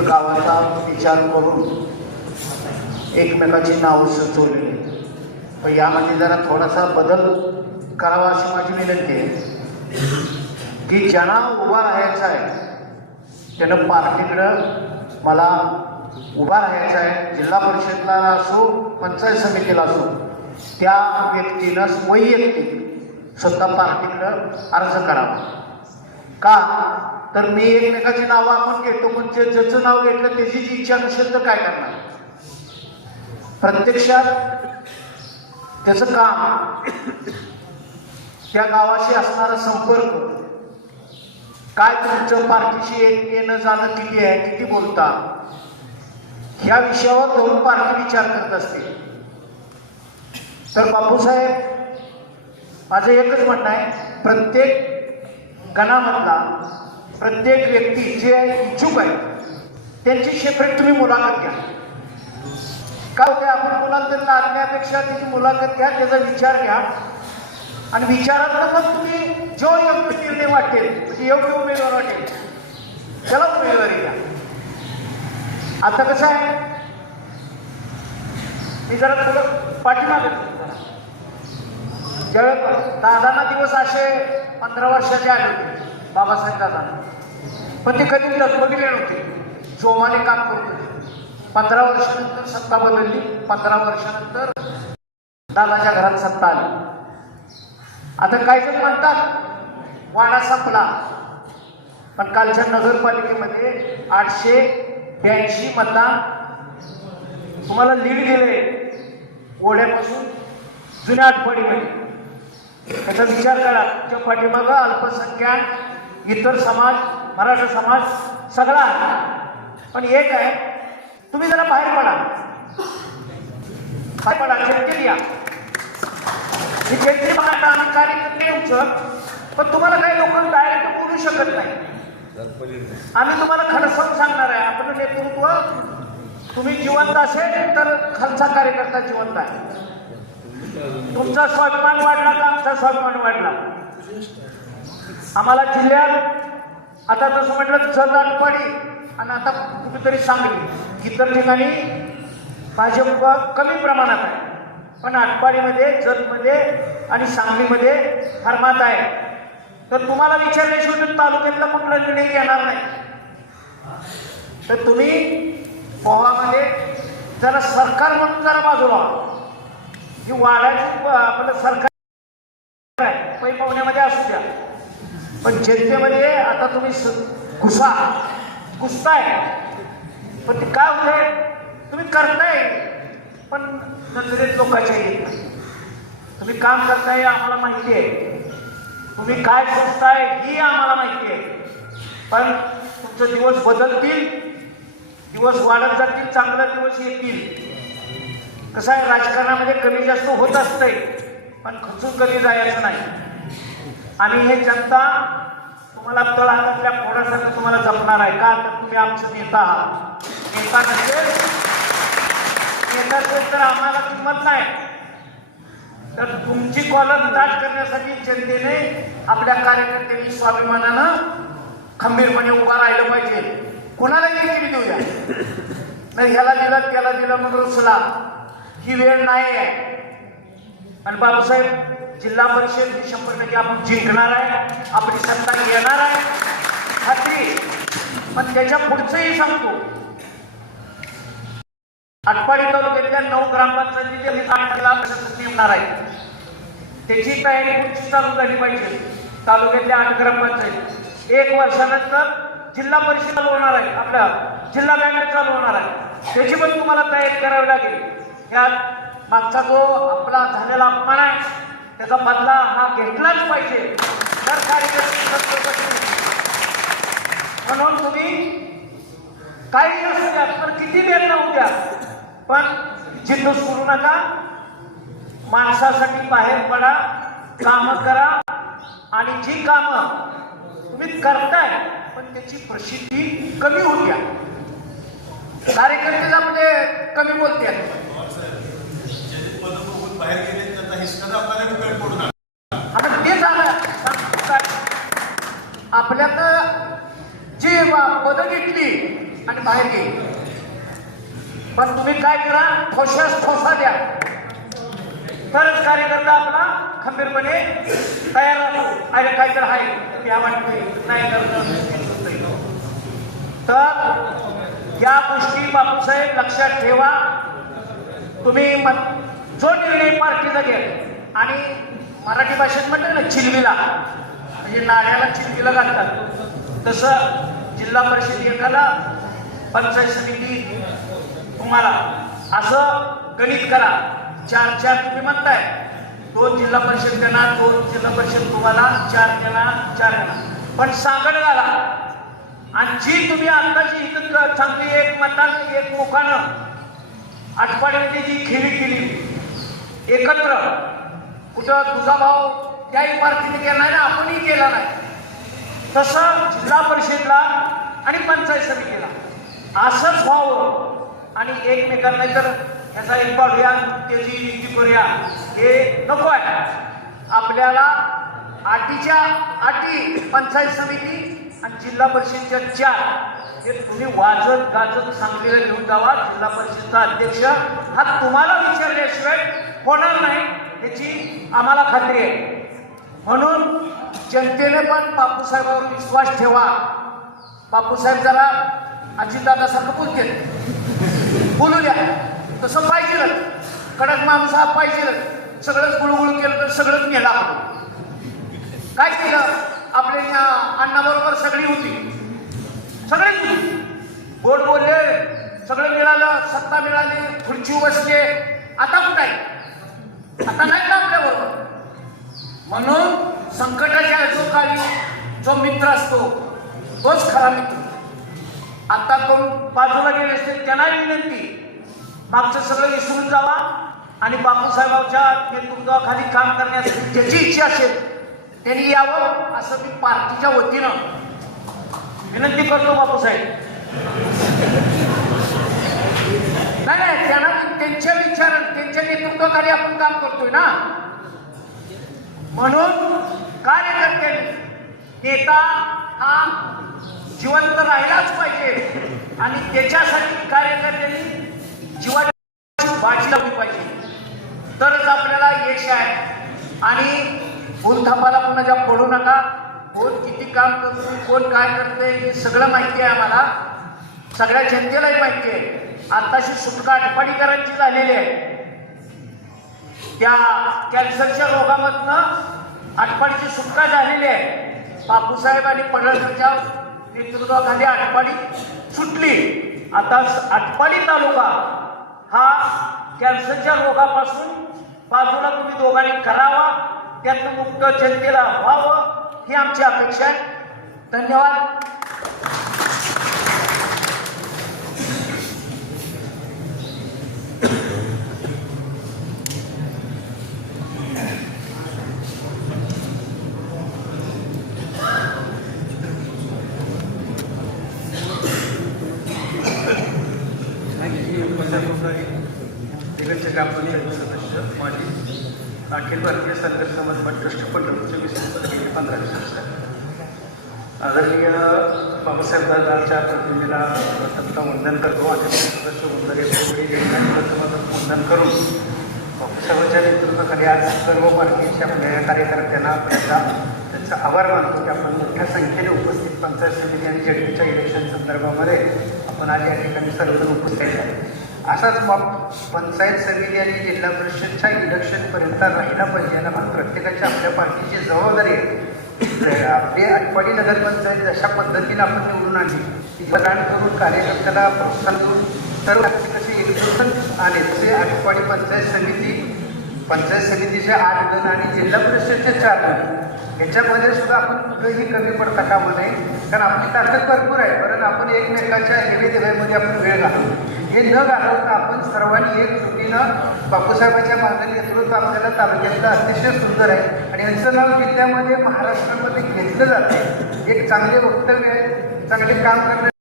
गावाचा विचार करून एकमेकाची नावं सुचवलेली, पण यामध्ये जरा थोडासा बदल करावा अशी माझी विनंती आहे की ज्यांना उभा राहायचं आहे त्यानं पार्टीकडं मला उभा राहायचं आहे. जिल्हा परिषदला असो पंचायत समितीला असो त्या व्यक्तीनं वैयक्तिक स्वतः पार्टीकडं अर्ज करावा. का तर मी एकमेकाची नावं आपण घेतो पण ज्याचं नाव घेतलं त्याची जी इच्छा नसेल तर काय करणार. प्रत्यक्षात त्याचं काम, त्या गावाशी असणारा संपर्क, काय तुमचं पार्टीशी येणं जाणं किती आहे, किती बोलता, ह्या विषयावर धरून पार्टी विचार करत असते. तर बापूसाहेब, माझं एकच म्हणणं आहे, प्रत्येक गणामधला प्रत्येक व्यक्ती जे इच्छुक आहे त्यांची सेपरेट तुम्ही मुलाखत घ्या. काय होते, आपण मुलांना त्यांना आणण्यापेक्षा त्याची मुलाखत घ्या, त्याचा विचार घ्या आणि विचारात मग तुम्ही जो योग्य निर्णय वाटेल, म्हणजे योग्य उमेदवार वाटेल त्याला उमेदवारी घ्या. आता कसं आहे, मी जरा थोडं पाठीमागे ज्यावेळेस दादांना दिवस असे 15 वर्षाचे आले होते बाबासाहेब दादांना, पण ते कधी बघितले नव्हते. जोमाने काम करत होते. 15 वर्षानंतर सत्ता बदलली. 15 वर्षानंतर दादाच्या घरात सत्ता आली. आता काही जण म्हणतात वाडा संपला, पण कालच्या नगरपालिकेमध्ये 882 मतदान तुम्हाला लीड दिले ओढ्यापासून जुन्या आठवडीमध्ये. त्याचा विचार करा. त्या पाठीमागं अल्पसंख्याक, इतर समाज, मराठा समाज सगळा आहे. पण एक आहे, तुम्ही जरा बाहेर पडा, झटके द्या. ही झटके बघा आम्ही कार्यकर्ते तुमचं, पण तुम्हाला काही लोक डायरेक्ट बोलू शकत नाही. आम्ही तुम्हाला खडसावून सांगणार आहे, आपलं नेतृत्व तुम्ही जिवंत असेल तर खालचा कार्यकर्ता जिवंत आहे. तुमचा स्वाभिमान वाढला का आमचा स्वाभिमान वाढला. आम्हाला जिल्ह्यात आता तसं म्हटलं जत आटपाडी आणि आता कुठेतरी सांगली, इतर ठिकाणी भाजप कमी प्रमाणात आहे, पण आटपाडीमध्ये, जतमध्ये आणि सांगलीमध्ये फरमात आहे. तर तुम्हाला विचारल्याशिवाय तालुक्यातला कुठला निर्णय घेणार नाही. तर तुम्ही पोहामध्ये जरा सरकार म्हणून जरा बाजूला, ही वाढायची आपलं सरकार आहे, पै पाहुण्यामध्ये असू द्या, पण जनतेमध्ये आता तुम्ही घुसताय, पण ते काय होतंय, तुम्ही करताय पण नजरेत लोकांच्या येत नाही. तुम्ही काम करताय आम्हाला माहिती आहे, तुम्ही काय करताय ही आम्हाला माहिती आहे, पण तुमचे दिवस बदलतील, दिवस वाढत जातील, चांगले दिवस येतील. कसं आहे, राजकारणामध्ये कमी जास्त होत असतंय, पण खचून कधी जायचं नाही. आणि हे जनता तुम्हाला तळहातातल्या फोडासारखं तुम्हाला जपणार आहे का, तर तुम्ही आमचं नेता आहात. नेता नसेल तर आम्हाला किंमत नाही. तर तुमची कॉलर दाट करण्यासाठी जनतेने, आपल्या कार्यकर्त्यांनी स्वाभिमानानं खंबीरपणे उभा राहिलं पाहिजे. कुणालाही किती देऊया, नाही ह्याला दिलं त्याला दिलं मग रुसला, ही वेळ नाही आहे. आणि बाबासाहेब जिल्हा परिषद 100% आपण जिंकणार आहे, आपली सत्ता येणार आहे खात्री. पण त्याच्या पुढचंही सांगतो, आटपाडी तालुक्यातल्या 9 ग्रामपंचायतीचे 8 लाख नेमणार आहे. त्याची तयारी पुढची चालू झाली पाहिजे. तालुक्यातल्या 8 ग्रामपंचायत 1 वर्षानंतर जिल्हा परिषद चालू होणार आहे, आपल्या जिल्हा बँक चालू होणार आहे. त्याची पण तुम्हाला तयारी करावी लागेल. यात मागचा जो आपला झालेला अपमान आहे त्याचा बदला हा घेतलाच पाहिजे. तर म्हणून तुम्ही काही असू द्या, तर किती वेळ नव्हू द्या, पण जिद्द सोडू नका. माणसासाठी बाहेर पडा, कामं करा. आणि जी कामं तुम्ही करताय पण त्याची प्रसिद्धी कमी होऊ द्या. कार्यकर्ते आपले कमी बोलते, बाहेर गेले त्याचा हिस्सा आपल्याला वेळ पडून आता ते झालं. आपल्यात जी पदं घेतली आणि बाहेर गेली, पण तुम्ही काय करा, ठोसा द्या, तरच कार्यकर्ता आपला खंबीरपणे तयार राहतो. अरे काय तर आहे या वाटते नाही करणं. तर या गोष्टी बापूसाहेब लक्षात ठेवा. तुम्ही जो निर्णय पार्टीचा घ्या, आणि मराठी भाषेत म्हणतात ना चिलवीला, म्हणजे नाण्याला चिलवीला घालतात, तसं जिल्हा परिषद एकाला पंचायत समिती तुम्हाला असं गणित करा. 4 तुम्ही म्हणताय, 2 जिल्हा परिषद देणार, 2 जिल्हा परिषद तुम्हाला, 4 देणार, पण सांगड घाला. आणि जी तुम्ही आत्ताची इथं चांगली एक मतान एक मुखानं आठवड्याची जी खेळी केली एकत्र, कुठं तुझा भाव त्या इमारतीने केला नाही ना, आपणही केला नाही, तसं जिल्हा परिषदला आणि पंचायत समितीला असंच व्हावं. आणि एकमेकांना तर याचा एक पाडूया त्याची युती करूया हे नको आहे. आपल्याला अटीच्या अटी पंचायत समिती आणि जिल्हा परिषदच्या 4 हे तुम्ही वाजत गाजत सांगलीला घेऊन जावा. जिल्हा परिषदचा अध्यक्ष हा तुम्हाला विचारल्याशिवाय होणार नाही याची आम्हाला खात्री आहे. म्हणून जनतेने पण बापूसाहेबांवर विश्वास ठेवा. बापूसाहेब जरा अजितदादासारखं बोलू द्या, तसं पाहिजे. कडक माणूस हा पाहिजे. सगळंच गुळगुळ केलं तर सगळंच नेला. काय केलं, आपल्या अण्णाबरोबर सगळी होती, सगळीच होती, गोड बोलले, सगळं मिळालं, सत्ता मिळाली, खुर्ची बसले. आता कुठं आहे, आता नाही का आपल्याबरोबर. म्हणून संकटाच्या जो काळी जो मित्र असतो तोच खरा मित्र. आता कोण बाजूला गेले असते त्यांनाही विनंती, मागचं सगळं विसरून जावा आणि बापूसाहेबांच्या नेतृत्वाखाली काम करण्यासाठी ज्याची इच्छा असेल त्यांनी यावं असं मी पार्टीच्या वतीनं विनंती करतो. बापूसाहेब नाही, त्यांना त्यांच्या विचार त्यांच्या नेतृत्वाखाली आपण काम करतोय ना. म्हणून कार्यकर्त्यांनी, नेता हा जिवंत राहिलाच पाहिजे आणि त्याच्यासाठी कार्यकर्त्यांनी जीवाची बाजी लावली पाहिजे, तरच आपल्याला यश आहे. आणि भूलथापाला पुन्हा ज्या पडू नका. कोण किती काम करतोय, कोण काय करतोय हे सगळं माहिती आहे आम्हाला, सगळ्या जनतेलाही माहिती आहे. आताशी सुटका आटपाडीकरांची झालेली आहे. त्या कॅन्सरच्या रोगामधनं आटपाडीची सुटका झालेली आहे. बापूसाहेब आणि पडळकरच्या नेतृत्वाखाली आटपाडी सुटली. आता आटपाडी तालुका हा कॅन्सरच्या रोगापासून बाजूला तुम्ही दोघांनी करावा, त्यातनं मुक्त जनतेला व्हावं ही आमची अपेक्षा आहे. धन्यवाद. दिगंज ग्रामपंचायत सदस्य माजी अखिल भारतीय सरकारी समाज ट्रस्ट पंढरपूरचे विश्वस्त गेले 15 दिवस. आदरणीय बाबासाहेब दादांच्या प्रतिमेला प्रथमतः वंदन करतो आणि सदस्य वंदन करून बाबासाहेबांच्या नेतृत्वाखाली आज सर्व पार्टीच्या आपल्या कार्यकर्त्यांना आपल्याला त्यांचा आभार मानतो की आपण मोठ्या संख्येने उपस्थित पंचायत समिती आणि जेडीच्या इलेक्शन संदर्भामध्ये आपण आज या ठिकाणी सर्वजण उपस्थित आहे. असाच पंचायत समिती आणि जिल्हा परिषदच्या इलेक्शनपर्यंत राहिला पाहिजे आणि आपण प्रत्येकाच्या आपल्या पार्टीची जबाबदारी आहे. आपली आटपाडी नगरपंचायत अशा पद्धतीने आपण निवडून आणली की जगाण करून कार्यकर्त्याला प्रोत्साहन करून सर्व कसे एकजुटून आले. तसे आटपाडी पंचायत समितीचे 8 जण आणि जिल्हा परिषदचे 4 जण याच्यामध्ये सुद्धा आपण कुठेही कमी पडता कामा नये, कारण आपली ताकद भरपूर आहे. कारण आपण एकमेकाच्या हेवेदेव्यामध्ये आपण वेळ घालवतो. हे न घालवता आपण सर्वांनी एकजुटीनं बापूसाहेबांच्या मागे नेतृत्व आपल्याला तालुक्यातलं अतिशय सुंदर आहे आणि यांचं नाव जिल्ह्यामध्ये महाराष्ट्रामध्ये घेतलं जाते. एक चांगले वक्तव्य आहे, चांगले काम करणारे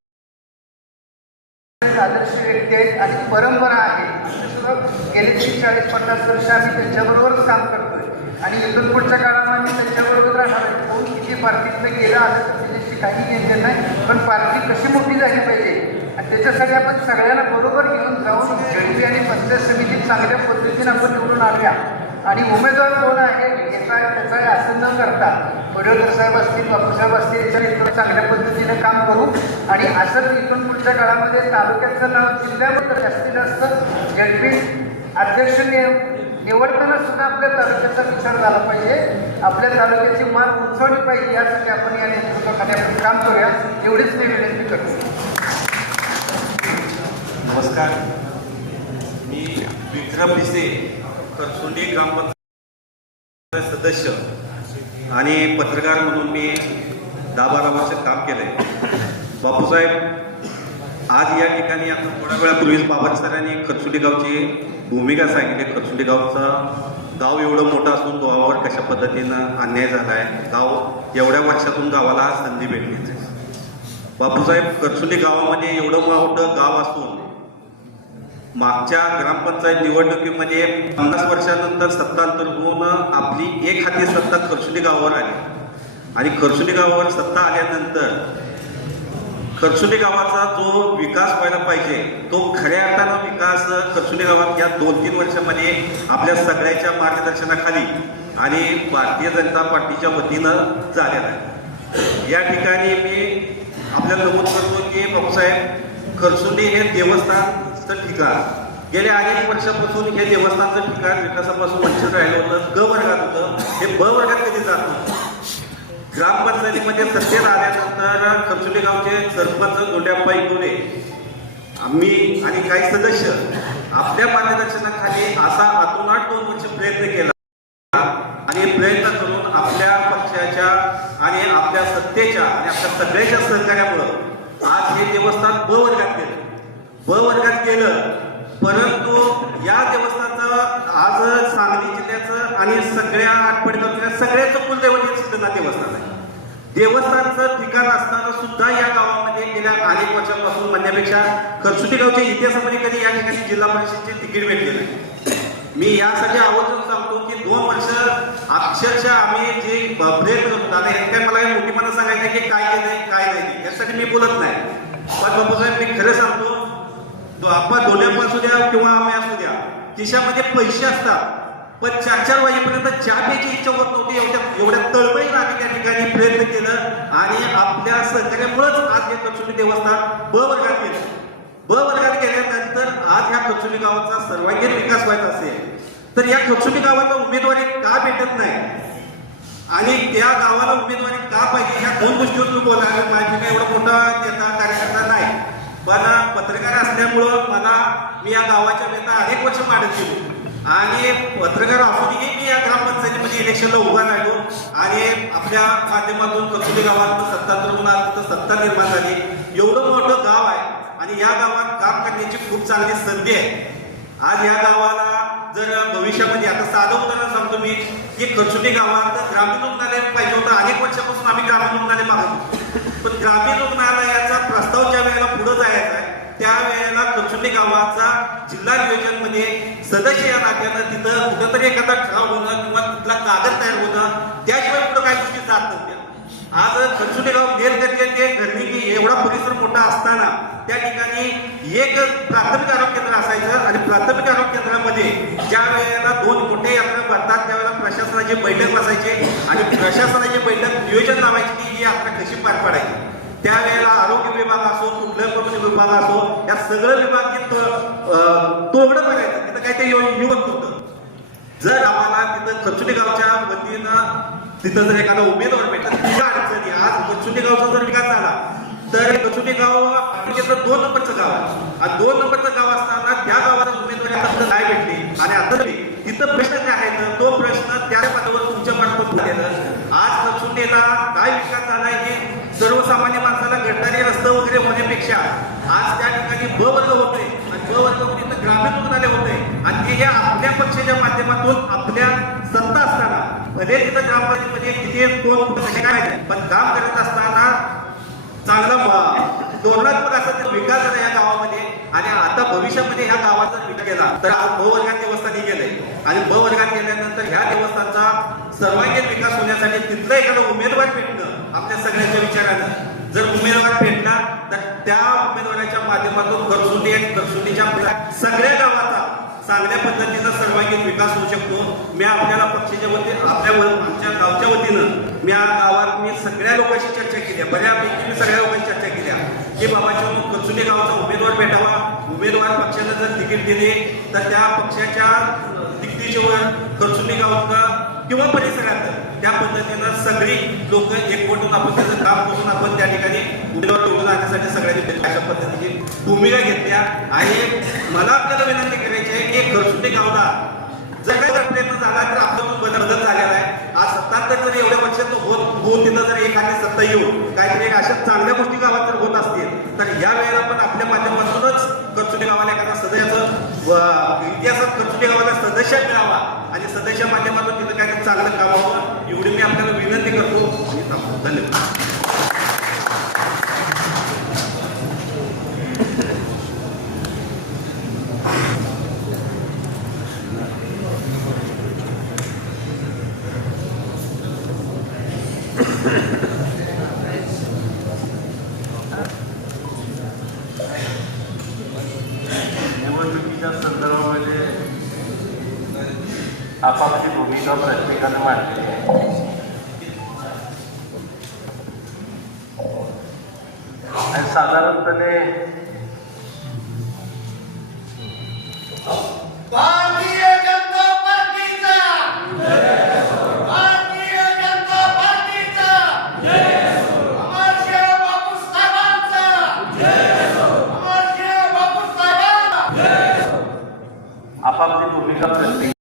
आदर्श व्यक्ती आहेत आणि परंपरा आहे. सुद्धा गेली 30-40-50 वर्ष आम्ही त्यांच्याबरोबरच काम करतोय आणि इथून पुढच्या काळामध्ये त्यांच्याबरोबर राहणार आहे. कोण किती पार्टीतनं गेलं आलं तर त्याच्याशी काही घेतलं नाही, पण पार्टी कशी मोठी झाली पाहिजे आणि त्याच्यासाठी आपण सगळ्यांना बरोबर घेऊन जाऊन जेडपी आणि पंचायत समितीत चांगल्या पद्धतीने आपण निवडून आणूया. आणि उमेदवार कोण आहे त्याचा आहे असं न करता पडळकर साहेब असतील, बापूसाहेब असतील तर इथं चांगल्या पद्धतीने काम करू आणि असंच इथून पुढच्या काळामध्ये तालुक्याचं नाव जिल्ह्यामध्ये जास्तीत जास्त जेडपी अध्यक्ष निवडताना सुद्धा आपल्या तालुक्याचा विचार झाला पाहिजे. आपल्या तालुक्याची मान उंचवली पाहिजे, यासाठी आपण या नेतृत्वाखाली आपण काम करूया एवढीच मी विनंती करतो. नमस्कार, मी विक्रम भिसे, खरसुंडी ग्रामपंचायत सदस्य आणि पत्रकार म्हणून मी 10-12 वर्ष काम केलं. बापूसाहेब आज या ठिकाणी आता थोड्या वेळापूर्वीच बाबाजी सरांनी खरसुंडी गावची भूमिका सांगितली. खरसुंडी गाव एवढं मोठं असून गावावर कशा पद्धतीनं अन्याय झाला आहे. गाव एवढ्या वर्षातून गावाला संधी भेटली. बापूसाहेब खरसुंडी गावामध्ये एवढं मोठं गाव असून मागच्या ग्रामपंचायत निवडणुकीमध्ये 50 वर्षानंतर सत्तांतर होऊन आपली एक हाती सत्ता खरसुंडी गावावर आली आणि खरसुंडी गावावर सत्ता आल्यानंतर खरसुंडी गावाचा जो विकास व्हायला पाहिजे तो खऱ्या अर्थानं विकास खरसुंडी गावात या 2-3 वर्षामध्ये आपल्या सगळ्याच्या मार्गदर्शनाखाली आणि भारतीय जनता पार्टीच्या वतीनं झालेला आहे. या ठिकाणी मी आपल्याला नमूद करतो की बापूसाहेब खरसुंडी हे देवस्थानचं ठिकाण गेल्या अनेक वर्षापासून हे देवस्थानचं ठिकाण विकासापासून वंचित राहिलं होतं. ग वर्गात होतं, हे ब वर्गात कधी जात नव्हतं. ग्रामपंचायतीमध्ये सत्तेत आल्यानंतर खरसुंडी गावचे सरपंच दोंड्याप्पा इंगोले आम्ही आणि काही सदस्य आपल्या मार्गदर्शनाखाली असा अतोनाट 2 वर्ष प्रयत्न केला आणि प्रयत्न करून आपल्या पक्षाच्या आणि आपल्या सत्तेच्या आणि आपल्या सगळ्याच्या सहकार्यामुळं आज हे देवस्थान ब वर्गात गेलं. परंतु या देवस्थानाचं आज सांगली जिल्ह्याचं आणि सगळ्या आटपाडी तालुक्यात सगळ्याचं कुलदैवत हे सिद्धनाथ देवस्थान आहे. देवस्थानचं ठिकाण असताना सुद्धा या गावामध्ये गेल्या अनेक वर्षांपासून म्हणण्यापेक्षा खरसुंडी गावच्या इतिहासामध्ये कधी या ठिकाणी जिल्हा परिषदेचे तिकीट भेटले नाही. मी यासाठी आवर्जून सांगतो की 2 वर्ष अक्षरशः आम्ही जे प्रयत्न करतो आता हे काय मला मोठीपणा सांगायचं की काय केलंय काय नाही यासाठी मी बोलत नाही. पण बापूसाहेब मी खरं सांगतो, आपण डोल्याप असू द्या किंवा आम्ही असू द्या खिशामध्ये पैसे असतात पण 4-4 वाजेपर्यंत चहा प्यायची इच्छा होत नव्हती. एवढ्या तळमळीनं आम्ही त्या ठिकाणी प्रयत्न केलं आणि आपल्या सहकार्यामुळेच आज हे खरसुंडी देवस्थान ब वर्गात गेलं. ब वर्गात गेल्यानंतर आज ह्या खरसुंडी गावाचा सर्वांगीण विकास व्हायचा असेल तर या खरसुंडी गावाला उमेदवारी का भेटत नाही आणि त्या गावाला उमेदवारी का पाहिजे ह्या दोन गोष्टीवर तुम्ही बोला. माझी काही एवढा मोठा नेता कार्यकर्ता नाही, पण पत्रकार असल्यामुळं मी या गावाच्या नेता अनेक वर्ष मांडत गेलो आणि पत्रकार असूनही मी या ग्रामपंचायतीमध्ये इलेक्शनला उभा राहिलो आणि आपल्या माध्यमातून कचुली गावात सत्ता तिथं सत्ता निर्माण झाली. एवढं मोठं गाव आहे आणि या गावात काम करण्याची खूप चांगली संधी आहे. आज या गावाला जर भविष्यामध्ये आता साधं उदाहरण सांगतो मी की कचुली गावात ग्रामीण रुग्णालय पाहिजे होतं. अनेक वर्षापासून आम्ही ग्रामीण रुग्णालय मागतो, पण ग्रामीण रुग्णालयाचा प्रस्ताव ज्या वेळेला पुढे जायचा आहे त्यावेळेला कचुली गावाचा जिल्हा नियोजनमध्ये सदस्य या नात्यानं तिथं कुठंतरी एखादा ठराव होणं किंवा तिथला कागद तयार होणं त्याशिवाय पुढे काही गोष्टी जात नव्हत्या. आज कचुली गाव नेरगती ते घरनिकी एवढा परिसर मोठा असताना त्या ठिकाणी एक प्राथमिक आरोग्य केंद्र असायचं आणि प्राथमिक आरोग्य केंद्रामध्ये ज्या वेळेला 2 मोठे यात्रा भरतात त्यावेळेला प्रशासनाची बैठक बसायची आणि प्रशासनाची बैठक नियोजन लावायची की ही यात्रा कशी पार पाडायची. त्यावेळेला आरोग्य विभाग असो कुठलं पण विभाग असो या सगळं विभाग तोगडं बघायचं तिथं काही ते युवक होतं. जर आम्हाला तिथं कचुली गावच्या वतीनं तिथं जर एखादा उमेदवार भेटला तिला अडचणी आज कचुली गावचा जर विकास झाला तर कचुली गाव 2 नंबरचं गाव आहे आणि 2 नंबरचं गाव असताना त्या गावाला उमेदवारी आता नाही भेटली आणि आता तिथं प्रश्न काय आहे तर तो प्रश्न त्या पदावर तुमच्या मार्फत झालेलं. आज कचुलीला काय विकास झाला आहे की सर्वसामान्य माणसाला गटारी रस्ते वगैरे होण्यापेक्षा आज त्या ठिकाणी ब वर्ग होते आणि ब वर्ग तिथं ग्रामीण रुग्णालय होते आणि ते आपल्या पक्षाच्या माध्यमातून आपल्या सत्ता असताना भले तिथं ग्रामपंचायतीमध्ये किती कोण कसे काय पण काम करत असताना चांगला धोरणात्मक असा विकास झाला या गावामध्ये आणि आता भविष्यामध्ये ह्या गावाचा विकास केला तर ब वर्गात देवस्थानी गेले आणि ब वर्गात गेल्यानंतर ह्या देवस्थानचा सर्वांगीण विकास होण्यासाठी तिथलं एखादा उमेदवार भेटणं आपल्या सगळ्यांच्या विचारानं जर उमेदवार भेटला तर त्या उमेदवाराच्या माध्यमातून करसुंडी आणि करसुंडीच्या सगळ्या गावाचा चांगल्या पद्धतीनं सर्वांगीण विकास होऊ शकतो. मी आपल्याला पक्षाच्या वतीनं आमच्या गावच्या वतीनं मी या गावात मी सगळ्या लोकांशी चर्चा केली आहे. बऱ्यापैकी मी सगळ्या लोकांशी चर्चा केली आहे की बाबाच्या करसुंडी गावाचा उमेदवार भेटावा. उमेदवार पक्षानं जर तिकीट दिले तर त्या पक्षाच्या दिग्दिशेवर करसुंडी गावात किंवा परिसरात त्या पद्धतीनं सगळी लोक एकवटून आपण त्याचं काम करून आपण त्या ठिकाणी उमेदवार निवडून आणण्यासाठी सगळ्यांनी अशा पद्धतीची भूमिका घेतल्या. आणि मला आपल्याला विनंती करायची आहे की करसुंडी गावला जर काही प्रयत्न झाला तर आपला बदल झालेला आहे. आज 77 जर एवढ्या वर्षात होत तिथं जर एखादी सत्ता येऊन काहीतरी अशा चांगल्या गोष्टी गावात जर होत असतील तर या वेळेला पण आपल्या माध्यमातूनच करसुंडी गावाला एखादा सदस्याचं इतिहासात करसुंडी गावाला सदस्य मिळावा आणि सदस्य माध्यमातून तिथं काहीतरी चांगलं काम व्हावं एवढी मी आपल्याला विनंती करतो आणि थांबतो. धन्यवाद. निवडणुकीच्या संदर्भामध्ये आपापली भूमिका प्रत्येकानं मांडली आहे आणि साधारणपणे भारतीय जनता पार्टीचा भारतीय जनता पार्टीचा अमरशेव बापू साहेबांचा अमरशेव बापू साहेबांचा आपापली भूमिका प्रत्येक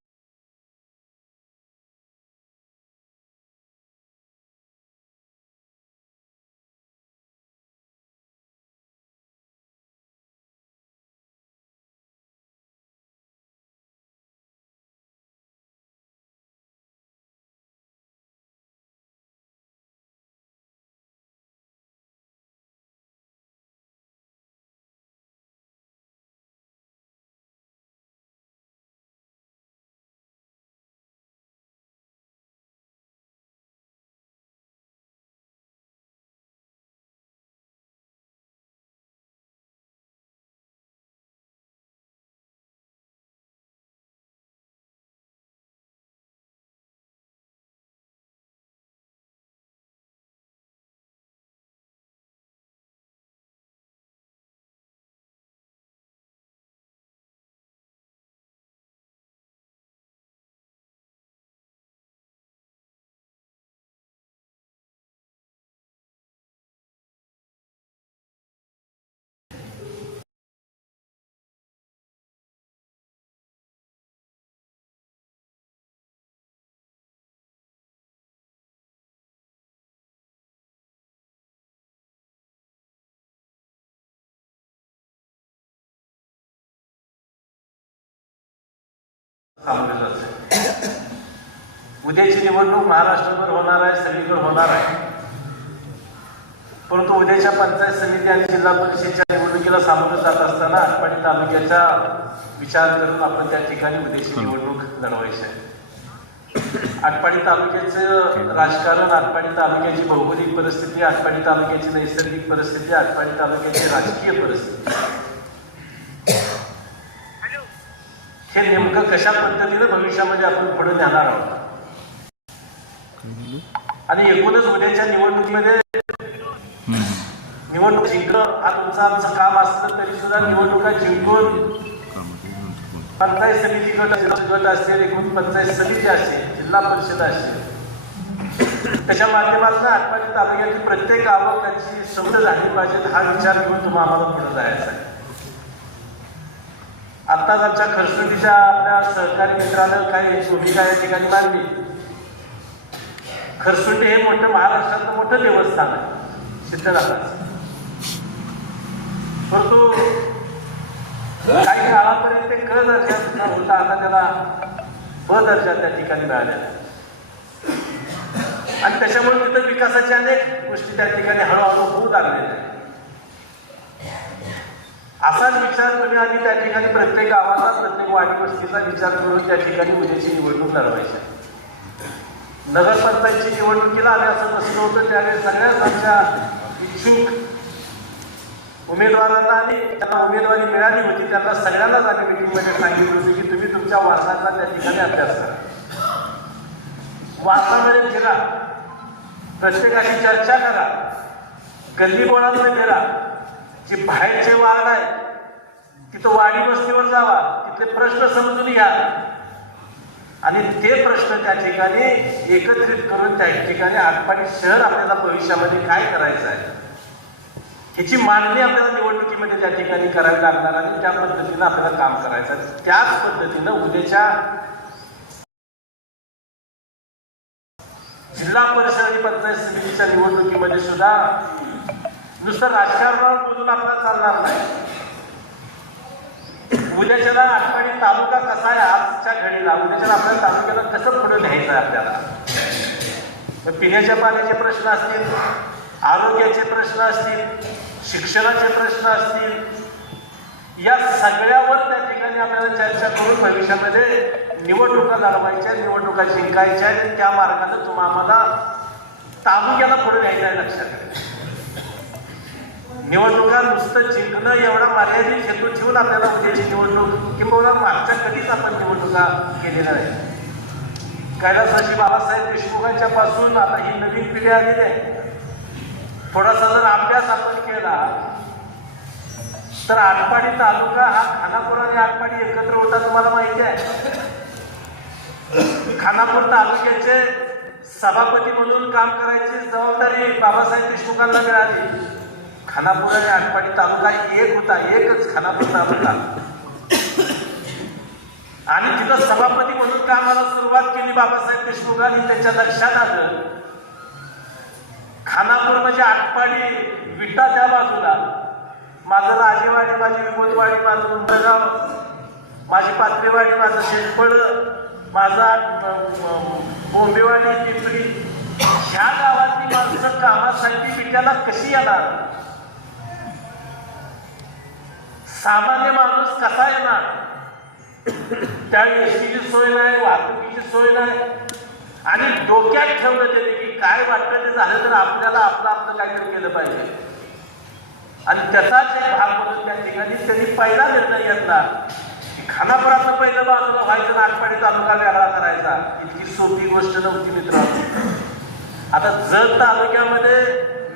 सामोरे जाते. उद्याची निवडणूक महाराष्ट्रभर होणार आहे, सगळीकडे होणार आहे. परंतु उद्याच्या पंचायत समिती आणि जिल्हा परिषदेच्या निवडणुकीला सामोरं जात असताना आटपाडी तालुक्याचा विचार करून आपण त्या ठिकाणी उद्याची निवडणूक लढवायची आहे. आटपाडी तालुक्याचं राजकारण, आटपाडी तालुक्याची भौगोलिक परिस्थिती, आटपाडी तालुक्याची नैसर्गिक परिस्थिती, आटपाडी तालुक्याची राजकीय परिस्थिती, हे नेमकं कशा पद्धतीनं भविष्यामध्ये आपण पुढे नेणार आहोत. आणि एकूणच उद्याच्या निवडणुकीमध्ये निवडणूक जिंकणं हा तुमचं आमचं काम असलं तरी सुद्धा निवडणुका जिंकून पंचायत समिती गट असेल, एकूण पंचायत समिती असेल, जिल्हा परिषद असेल, त्याच्या माध्यमातून आटपाडी तालुक्यातील प्रत्येक गावाची सवड झाली पाहिजे हा विचार घेऊन तुम्हाला आम्हाला पुढे जायचा आहे. आत्ताच आमच्या खरसुंडीच्या आपल्या सहकारी मित्रानं काही भूमिका या ठिकाणी मांडली. खरसुंडी हे मोठं महाराष्ट्रातलं मोठं देवस्थान आहे सिद्धनाथाचं. परंतु काही काळापर्यंत ते क दर्जा होता, आता त्याला ब दर्जा त्या ठिकाणी मिळालेला आणि त्याच्यामुळे तिथं विकासाच्या अनेक गोष्टी त्या ठिकाणी हळूहळू होऊ लागलेल्या आहेत. असाच विचार तुम्ही आम्ही त्या ठिकाणी प्रत्येक गावाचा, प्रत्येक वाडी वस्तीचा विचार करून त्या ठिकाणी उद्याची निवडणूक लढवायची. नगरपंचायतची निवडणुकीला आम्ही असं बसलो होतं त्यावेळेस सगळ्याच आमच्या इच्छुक उमेदवारांना आणि त्यांना उमेदवारी मिळाली होती त्यांना सगळ्यांनाच आम्ही मिटिंगमध्ये सांगितलं होतं की तुम्ही तुमच्या वारसाचा त्या ठिकाणी अभ्यास करा. वारसामध्ये फिरा, प्रत्येकाशी चर्चा करा, गल्लीबोळांमध्ये फिरा, जे बाहेरचे वार्ड आहे तिथं वाडी वस्तीवर जावा, तिथले प्रश्न समजून घ्या आणि ते प्रश्न त्या ठिकाणी एकत्रित करून त्या ठिकाणी आटपाडी शहर आपल्याला भविष्यामध्ये काय करायचं आहे ह्याची मांडणी आपल्याला निवडणुकीमध्ये त्या ठिकाणी करावी लागणार आणि त्या पद्धतीनं आपल्याला काम करायचं. त्याच पद्धतीनं उद्याच्या जिल्हा परिषद आणि पंचायत समितीच्या निवडणुकीमध्ये सुद्धा नुसतं राजकारणावर बोलून आपल्याला चालणार नाही. उद्याच्याला आटपाडी तालुका कसा आहे आजच्या घडीला, उद्याच्याला आपल्या तालुक्याला कसं पुढे न्यायचं आहे आपल्याला. पिण्याच्या पाण्याचे प्रश्न असतील, आरोग्याचे प्रश्न असतील, शिक्षणाचे प्रश्न असतील, या सगळ्यावर त्या ठिकाणी आपल्याला चर्चा करून भविष्यामध्ये निवडणुका लढवायच्या, निवडणुका जिंकायच्या आणि त्या मार्गाने तुम्हाला आम्हाला तालुक्याला पुढे न्यायचं आहे. लक्षात घ्या, निवडणुका नुसतं जिंकणं एवढा मर्यादित हेतू ठेवून आपल्याला उद्याची निवडणूक किंवा मागच्या कधीच आपण निवडणुका केलेल्या नाही. कैलासवासी बाबासाहेब देशमुखांच्या पासून आता ही नवीन पिढी आलेली आहे. थोडासा जर अभ्यास आपण केला तर आटपाडी तालुका हा खानापूर आणि आटपाडी एकत्र होता तुम्हाला माहिती आहे. खानापूर तालुक्याचे सभापती म्हणून काम करायची जबाबदारी बाबासाहेब देशमुखांना मिळाली. खानापूर आणि आटपाडी तालुका एक होता, एकच खानापूर तालुका, आणि तिथं सभापती म्हणून कामाला सुरुवात केली बाबासाहेब देशमुखांनी. त्यांच्या लक्षात आलं खानापूर म्हणजे आटपाडी विटा त्या बाजूला, माझं राजेवाडी, माझी विमोदवाडी, माझं उंबरगाव, माझी पात्रेवाडी, माझं शेतफळ, माझा बोंबेवाडी, पिंपरी, ह्या गावातली माणसं कामासाठी विट्याला कशी येणार, सामान्य माणूस कसा येणार. त्या एसटीची सोय नाही, वाहतुकीची सोय नाही आणि डोक्यात ठेवलं त्यांनी की काय वाटतं ते झालं तर आपल्याला आपलं काहीतरी केलं पाहिजे. आणि त्याचाच एक भाग म्हणून त्या ठिकाणी त्यांनी पहिला निर्णय घेतला की खानापुरातलं पहिलं बाजूला व्हायचं, आटपाडी तालुका वेगळा करायचा. इतकी सोपी गोष्ट नव्हती मित्रांनो. आता जत तालुक्यामध्ये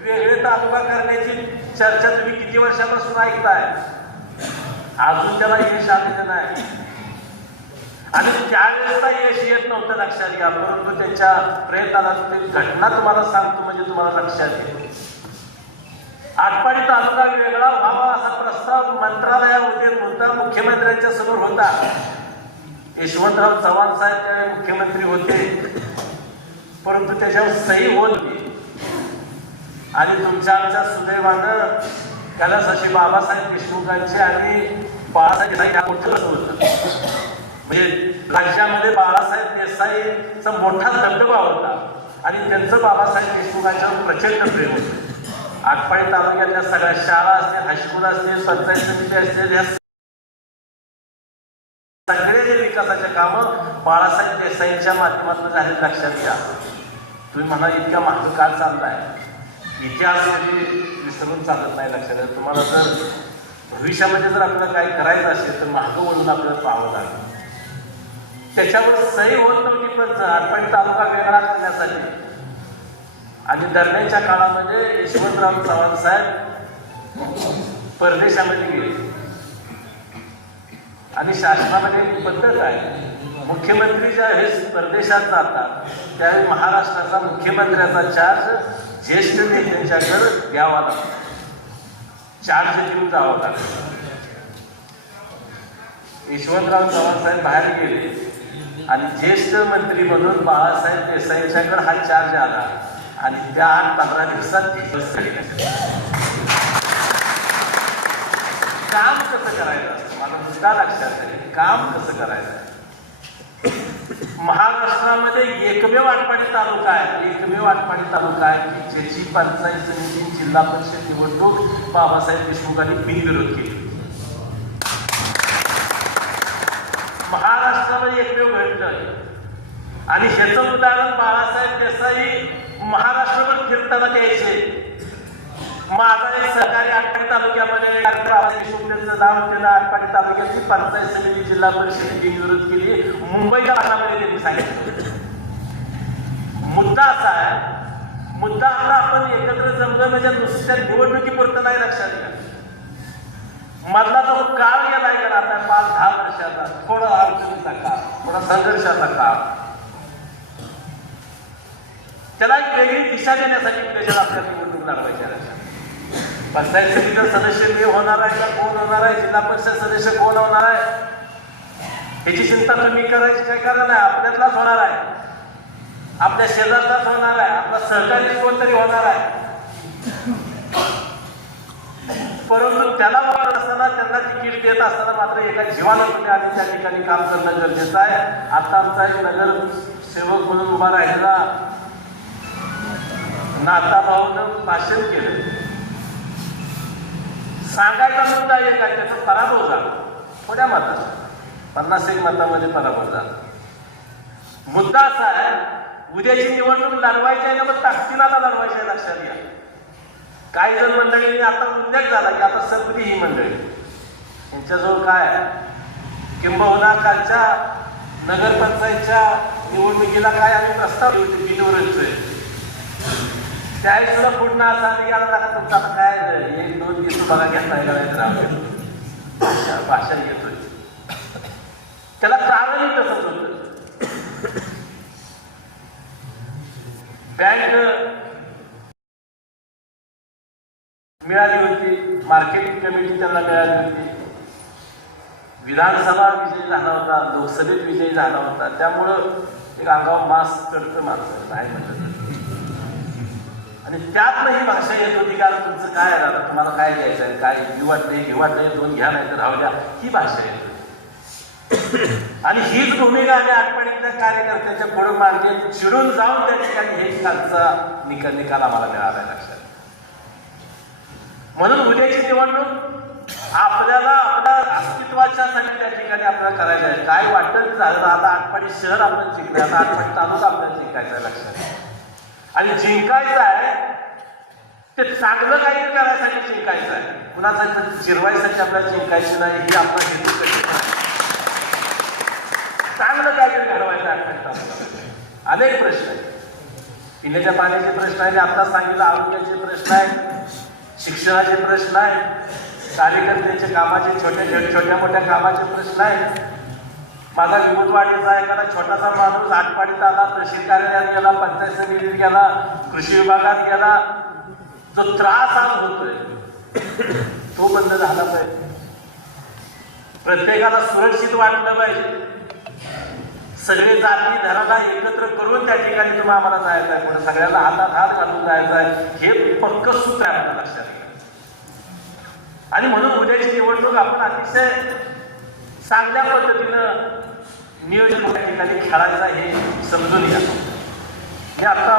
वेगळे तालुका करण्याची चर्चा तुम्ही किती वर्षापासून ऐकताय, अजून त्याला यश आलेलं नाही आणि त्यावेळेसला यश येत नव्हतं, लक्षात घ्या. परंतु त्यांच्या प्रयत्नाला घटना तुम्हाला सांगतो म्हणजे तुम्हाला लक्षात येईल. आटपाडी तालुका वेगळा व्हावा असा प्रस्ताव मंत्रालयामध्ये होता, मुख्यमंत्र्यांच्या समोर होता. यशवंतराव चव्हाण साहेब त्यावेळी मुख्यमंत्री होते, परंतु त्याच्यावर सही होत नाही. आणि तुमच्या आमच्या सुदैवानं कैलासवासी बाबासाहेब देशमुखांचे आणि बाळासाहेब होतं. म्हणजे राज्यामध्ये बाळासाहेब देसाईचा मोठा दबदबा होता आणि त्यांचं बाबासाहेब देशमुखांच्यावर प्रचंड प्रेम होतं. आटपाडी तालुक्यातल्या सगळ्या शाळा असतील, हायस्कूल असतील, पंचायत समिती असतील, या सगळे जे विकासाचे कामं बाळासाहेब देसाईंच्या माध्यमातून झाले. लक्षात घ्या. तुम्ही म्हणा इतका मागं काळ चाललाय, इतिहास कधी विसरून चालत नाही. लक्षात घ्या. तुम्हाला जर भविष्यामध्ये जर आपल्याला काही करायचं असेल तर मागं वळून आपल्याला पाहावं लागेल. त्याच्यावर सही होत नव्हती पण आटपाडी तालुका वेगळा करण्यासाठी. आणि दरम्यानच्या काळामध्ये यशवंतराव चव्हाण साहेब परदेशामध्ये गेले आणि शासनामध्ये एक पद्धत आहे, मुख्यमंत्री ज्यावेळेस परदेशात जातात त्यावेळी महाराष्ट्राचा मुख्यमंत्र्याचा चार्ज ज्येष्ठ नेत्यांच्याकडे द्यावा लागतो, चार्ज देऊन जावं लागतं. यशवंतराव चव्हाण साहेब बाहेर गेले आणि ज्येष्ठ मंत्री म्हणून बाळासाहेब देसाईंच्याकडे हा चार्ज आला आणि त्या 8-15 दिवसात काम कसं करायचं असतं मला मुद्दा लक्षात आहे. काम कसं करायचं. महाराष्ट्रामध्ये एकमेव आटपाडी तालुका आहे, एकमेव आटपाडी तालुका आहे की ज्याची पंचायत समिती जिल्हा परिषद निवडणूक बाबासाहेब देशमुखांनी बिनविरोध केली. महाराष्ट्रामध्ये एकमेव घडलं आणि ह्याचं उदाहरण बाळासाहेब देसाई महाराष्ट्रभर फिरताना द्यायचे. माझा एक सहकारी आटपाडी तालुक्यामध्ये त्यांचं नाव केलं. आटपाडी तालुक्याची पंचायत समिती जिल्हा परिषद बिनविरोध केली. मुंबईच्या भागामध्ये त्यांनी सांगितलं. मुद्दा असा आहे, मुद्दा आपला आपण एकत्र जमलं म्हणजे नुसत्या निवडणुकीपुरतं नाही. लक्षात घ्या. मधला जो काळ गेला आता 5-10 वर्षाचा, थोडा अडचणीचा काळ, थोडा संघर्षाचा काळ, त्याला एक वेगळी दिशा देण्यासाठी त्याच्याला आपल्याला निवडणूक लढवायची. पंचायत समितीचा सदस्य मी होणार आहे का कोण होणार आहे, जिल्हा परिषद सदस्य कोण होणार आहे याची चिंता तुम्ही करायची काय कारण आहे. आपल्यातलाच होणार आहे, आपल्या शेजारचाच होणार आहे, आपला सहकारी कोणतरी होणार आहे. परंतु त्याला वाटत असताना, त्यांना तिकीट देत असताना मात्र एका जीवाला तुम्ही आधी त्या ठिकाणी काम करणं गरजेचं आहे. आता आमचा एक नगर सेवक म्हणून उभा राहिलेला नाता भाऊनं भाषण केलं. सांगायचा मुद्दा एक आहे, त्याचा पराभव झाला थोड्या मताचा, 50-1 मतामध्ये पराभव झाला. मुद्दा असा आहे, उद्याची निवडणूक लढवायची आहे ना, मग ताकदीला लढवायची आहे. लक्षात घ्या. काही जण मंडळींनी आता उल्लेख झाला की आता सर्व ही मंडळी यांच्याजवळ काय किंबहुना कालच्या नगरपंचायतच्या निवडणुकीला काय आम्ही प्रस्ताव होते बिनविरोधचे, त्यावेळी सुद्धा पूर्ण असा निघाला का तुमचा आता काय 1-2 दिवस बघा घेतलाय करायचं भाषण घेतोय. त्याला कारणही तसंच होतं. बँक मिळाली होती, मार्केटिंग कमिटी त्यांना मिळाली होती, विधानसभा विजयी झाला होता, लोकसभेत विजयी झाला होता. त्यामुळं एक अंगावर मास चढतं माणसं नाही म्हटलं. आणि त्यातनं ही भाषा येत होती का तुमचं काय आहे आता, तुम्हाला काय द्यायचं आहे, काय घेऊ वाटले 2 घ्या नाही तर राहू द्या, ही भाषा येत होती. आणि हीच भूमिका आम्ही आटपाडीतल्या कार्यकर्त्यांच्या पुढे मार्गे चिडून जाऊन त्या ठिकाणी हेच कालचा निकाल आम्हाला मिळाला. लक्षात. म्हणून उद्याची निवडणूक आपल्याला आपल्या अस्तित्वाच्यासाठी त्या ठिकाणी आपल्याला करायचं आहे. काय वाटत झालं आता आटपाडी शहर आपण जिंकलं, आता आटपाडी तालुका आपल्याला जिंकायचं आहे. लक्षात. आणि जिंकायचं आहे ते चांगलं काहीतरी करायसाठी जिंकायचं आहे, कुणाचा जिरवायसाठी आपल्याला जिंकायचं नाही. ही आपला हेतू कधी चांगलं काहीतरी घडवायचं आहे. अनेक प्रश्न आहेत, पिण्याच्या पाण्याचे प्रश्न आहेत, आता सांगितलं आरोग्याचे प्रश्न आहेत, शिक्षणाचे प्रश्न आहेत, कार्यकर्त्यांचे कामाचे छोट्या मोठ्या कामाचे प्रश्न आहेत. माझा विमुतवाडीचा एखादा छोटासा माणूस आटपाडीत आला, तहसील कार्यालयात गेला, पंचायत समितीत गेला, कृषी विभागात गेला, जो त्रास आज होतोय तो बंद झाला पाहिजे. प्रत्येकाला सुरक्षित वाटलं पाहिजे. सगळे जाती धराला एकत्र करून त्या ठिकाणी तुम्ही आम्हाला जायचं आहे, पुढे सगळ्यांना हातात हात घालून जायचं आहे. हे पक्क सूत्र आहे आपल्या लक्षात घ्या. आणि म्हणून उद्याची निवडणूक आपण अतिशय चांगल्या पद्धतीनं नियोजन त्या ठिकाणी खेळायचं हे समजून घ्या. मी आता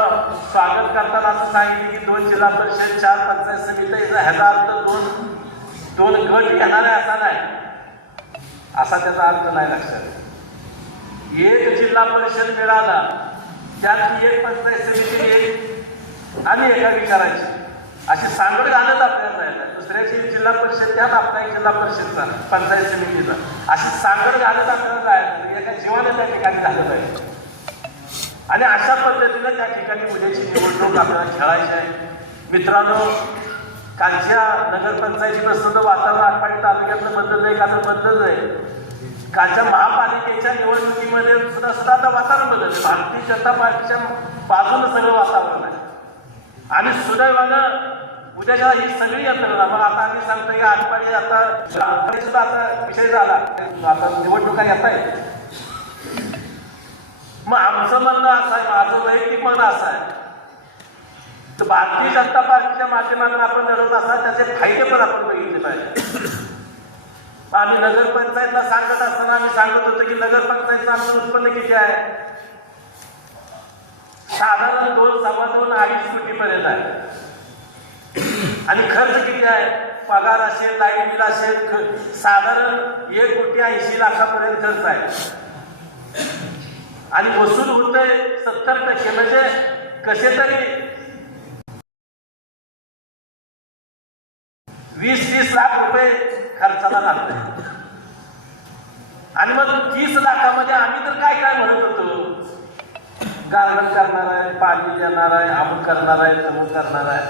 स्वागत करताना असं सांगितलं की 2 जिल्हा परिषद 4 पंचायत समिती ह्याचा अर्थ दोन गट घेणार आहे असा नाही, असा त्याचा अर्थ नाही. लक्षात एक जिल्हा परिषद मिळाला त्यात एक पंचायत समिती एक आणि एका विचारायची अशी सांगड घालत आपल्याला जायला. दुसऱ्याची जिल्हा परिषद त्यात आपला एक जिल्हा परिषदचा पंचायत समितीचा अशी सांगड घालत आपल्याला जायचं. एका जीवाने त्या ठिकाणी झालं पाहिजे आणि अशा पद्धतीनं त्या ठिकाणी उद्याची निवडणूक आपल्याला खेळायची आहे. मित्रांनो, कालच्या नगरपंचायतीपासून वातावरण आटपाडी तालुक्यातलं बदललंय का तर बदललंय. कालच्या महापालिकेच्या निवडणुकीमध्ये सुद्धा आता वातावरण बदललं. भारतीय जनता पार्टीच्या बाजूनं सगळं वातावरण आहे आणि सुदैवानं उद्याच्या ही सगळी यंत्रणा. मग आता आम्ही सांगतो की आटपाडी आता सुद्धा आता विषय झाला, आता निवडणुका येत आहेत. मग आमचं म्हणणं असं आहे, माझं वैयक्तिक म्हणणं असं आहे तर भारतीय जनता पार्टीच्या माध्यमातून आपण लढवत असता त्याचे फायदे पण आपण बघितले पाहिजे. आम्ही नगरपंचायतला सांगत असताना आम्ही सांगत होतो की नगरपंचायतचं आमचं उत्पन्न किती आहे, साधारण 2, 2.25, 2.5 कोटीपर्यंत आहे आणि खर्च किती आहे, पगार असेल, लाईट बिल असेल, साधारण 1,80,00,000 खर्च आहे आणि वसूल होतंय 70%. म्हणजे कसे तरी 20-30 लाख रुपये खर्चाला लागतंय आणि मग 30 लाखामध्ये आम्ही तर काय काय म्हणत होतो, गार्डन करणार आहे, पाणी देणार आहे, अमुक करणार आहे, तमुक करणार आहे.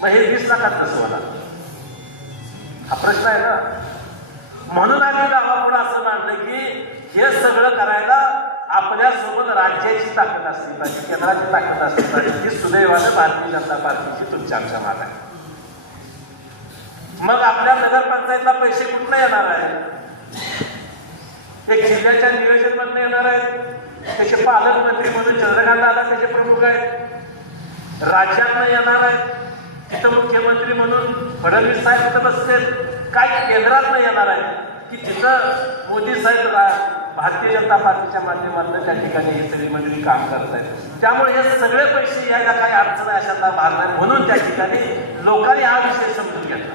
मग हे 20 लाखात कसं होणार, हा प्रश्न आहे ना. म्हणून आम्ही गावापुढे असं मानलं की हे सगळं करायला आपल्यासोबत राज्याची ताकद असली पाहिजे, केंद्राची ताकद असली पाहिजे. ही सुदैवानं भारतीय जनता पार्टीची तुमच्या आमच्या माग आहे. मग आपल्या नगरपंचायतला पैसे कुठनं येणार आहे, एक जिल्ह्याच्या नियोजन मधनं येणार आहेत, त्याचे पालकमंत्री म्हणून चंद्रकांत दादा त्याचे प्रमुख आहेत, राज्यातनं येणार आहेत, तिथं मुख्यमंत्री म्हणून फडणवीस साहेब तिथं बसतील, काय केंद्रातनं येणार आहे की तिथं मोदी साहेब भारतीय जनता पार्टीच्या माध्यमातून त्या ठिकाणी ही सगळी मंडळी काम करत आहेत. त्यामुळे हे सगळे पैसे यायला काही अडचण आहे अशातला भाग नाही. म्हणून त्या ठिकाणी लोकांनी हा विषय समजून घेतला.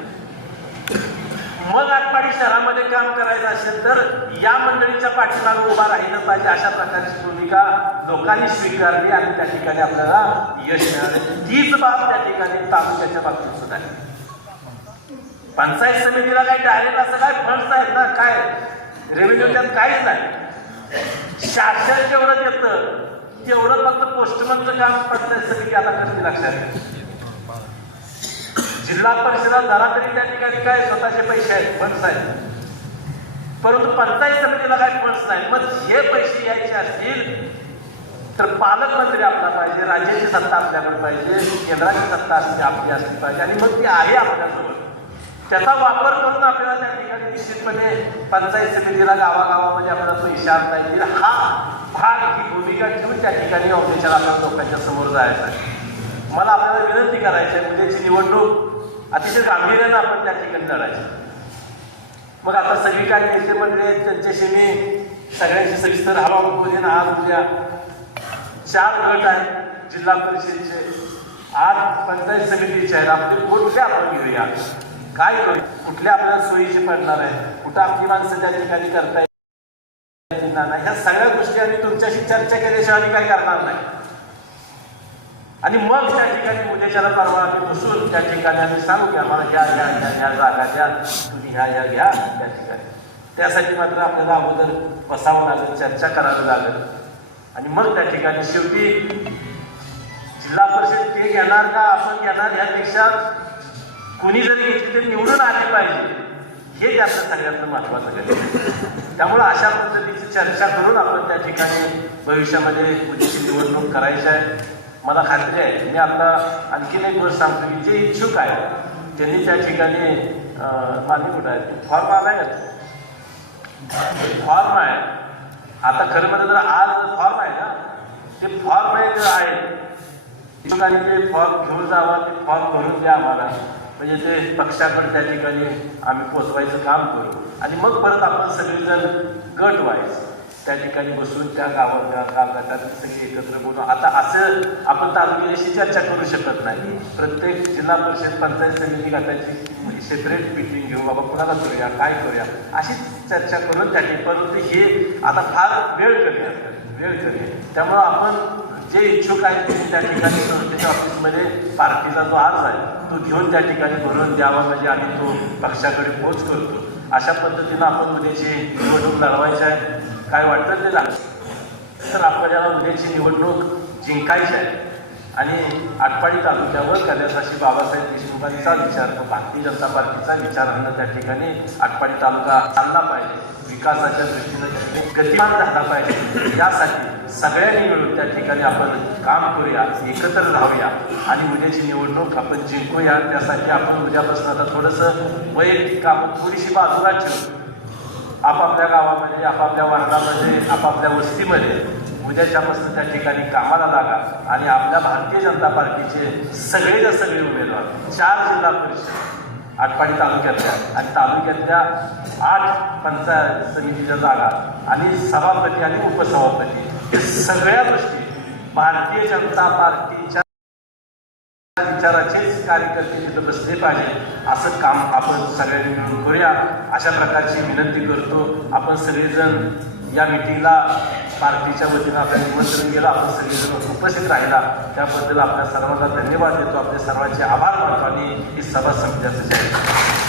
मग आटपाडी शहरामध्ये काम करायचं असेल तर या मंडळीच्या पाठीमागे उभा राहिलं पाहिजे, अशा प्रकारची भूमिका लोकांनी स्वीकारली आणि त्या ठिकाणी आपल्याला यश मिळाले. तीच बाब त्या ठिकाणी तालुक्याच्या बाबतीत सुद्धा आहे. पंचायत समितीला काही डायरेक्ट असं काय फंड्स आहेत ना, काय रेव्हेन्यू त्यात काहीच नाही. शासन जेवढं देतं तेवढं फक्त पोस्टमनचं काम पंचायत समिती आता करते. लक्षात घ्या, जिल्हा परिषदा झाला तरी त्या ठिकाणी काय स्वतःचे पैसे आहेत, फंड्स आहेत, परंतु पंचायत समितीला काही फंड्स नाही. मग हे पैसे यायचे असतील तर पालकमंत्री आपला पाहिजे, राज्याची सत्ता आपल्याकडे पाहिजे, केंद्राची सत्ता आपली असली पाहिजे आणि मग ती आहे आपल्यासोबत. त्याचा वापर करून आपल्याला त्या ठिकाणी निश्चितपणे पंचायत समितीला गावागावामध्ये आपल्याला पैसे आणता येतील. हा भाग, ही भूमिका घेऊन त्या ठिकाणी ऑफिसला आपल्या लोकांच्या समोर जायचं आहे. मला आपल्याला विनंती करायची आहे, उद्याची निवडणूक अतिशय गांभीर्यानं आपण त्या ठिकाणी लढायचं. मग आता सगळी काही नेते मंडळी आहेत त्यांच्याशी मी सगळ्यांशी सविस्तर हवा बोलेन. आज उद्या 4 गट आहेत जिल्हा परिषदेचे, आज पंचायत समितीचे आहेत. आपले कुठले आपण घेऊया, काय करू, कुठल्या आपल्याला सोयीचे पडणार आहे, कुठं आपली माणसं त्या ठिकाणी करता येईल नाही, ह्या सगळ्या गोष्टी आम्ही तुमच्याशी चर्चा केल्याशिवाय आम्ही काही करणार नाही. आणि मग त्या ठिकाणी उद्याच्याला परवा आम्ही बसून त्या ठिकाणी आम्ही सांगू की आम्हाला ह्या जागा द्या, तुम्ही ह्या घ्या त्या ठिकाणी. त्यासाठी मात्र आपल्याला अगोदर बसावं लागेल, चर्चा करावी लागेल आणि मग त्या ठिकाणी शेवटी जिल्हा परिषद ते घेणार का आपण घेणार ह्यापेक्षा कोणी जरी घेतली तरी निवडून आले पाहिजे, हे जास्त सगळ्यात महत्त्वाचं आहे. त्यामुळं अशा पद्धतीची चर्चा करून आपण त्या ठिकाणी भविष्यामध्ये उद्याची निवडणूक करायची आहे. मला खात्री आहे, मी आता आणखीन एक गोष्ट सांगतो की जे इच्छुक आहेत त्यांनी त्या ठिकाणी मान्य कुठं आहे, फॉर्म आलाय का, फॉर्म आहे. आता खरं म्हणजे जर आज फॉर्म आहे ना, ते फॉर्म एक आहे, इच्छुकांनी ते फॉर्म घेऊन जावा, ते फॉर्म भरून द्या आम्हाला, म्हणजे ते पक्षाकडे त्या ठिकाणी आम्ही पोचवायचं काम करू आणि मग परत आपण सगळेजण गट व्हायचं. त्या ठिकाणी बसून त्या गटात सगळे एकत्र बोलून आता असं आपण तालुक्याशी चर्चा करू शकत नाही. प्रत्येक जिल्हा परिषद पंचायत समिती गटाची सेपरेट मिटिंग घेऊ, बाबा कुणाला करूया काय करूया अशी चर्चा करून त्या ठिकाणी, परंतु हे आता फार वेळ कमी आहे. त्यामुळं आपण जे इच्छुक आहेत ते त्या ठिकाणी संस्थेच्या ऑफिसमध्ये पार्टीचा जो अर्ज आहे तो घेऊन त्या ठिकाणी भरून द्यावा, म्हणजे आम्ही तो पक्षाकडे पोच करतो. अशा पद्धतीनं आपण उद्याची निवडणूक लढवायची आहे. काय वाटतं ते झालं तर आपल्याला उद्याची निवडणूक जिंकायची आहे आणि आटपाडी तालुक्यावर करण्यासाठी बाबासाहेब देशमुखांचा विचार, तो भारतीय जनता पार्टीचा विचारांना त्या ठिकाणी आटपाडी तालुका चालला पाहिजे, विकासाच्या दृष्टीने गतिमान झाला पाहिजे. यासाठी सगळ्यांनी मिळून त्या ठिकाणी आपण काम करूया, एकत्र राहूया आणि उद्याची निवडणूक आपण जिंकूया. त्यासाठी आपण उद्यापासून आता थोडंसं वैयक्तिक काम थोडीशी बाजूला ठेवू, आपापल्या गावामध्ये, आपापल्या वार्डामध्ये, आपापल्या वस्तीमध्ये उद्याच्यापासून त्या ठिकाणी कामाला लागा आणि आपल्या भारतीय जनता पार्टीचे सगळे उमेदवार 4 जिल्हा परिषद आटपाडी तालुक्यातल्या आणि तालुक्यातल्या 8 पंचायत समितीच्या जागा आणि सभापती आणि उपसभापती हे सगळ्या गोष्टी भारतीय जनता पार्टीच्या विचाराचेच कार्यकर्ते तिथं बसले पाहिजे. असं काम आपण सगळ्यांनी मिळून करूया अशा प्रकारची विनंती करतो. आपण सगळेजण या मिटिंगला पार्टीच्या वतीनं आपल्याला निमंत्रण केलं, आपण सगळेजण उपस्थित राहिला त्याबद्दल आपल्या सर्वांना धन्यवाद देतो, आपल्या सर्वांचे आभार मानतो आणि ही सभा संपल्याचं जाहीर.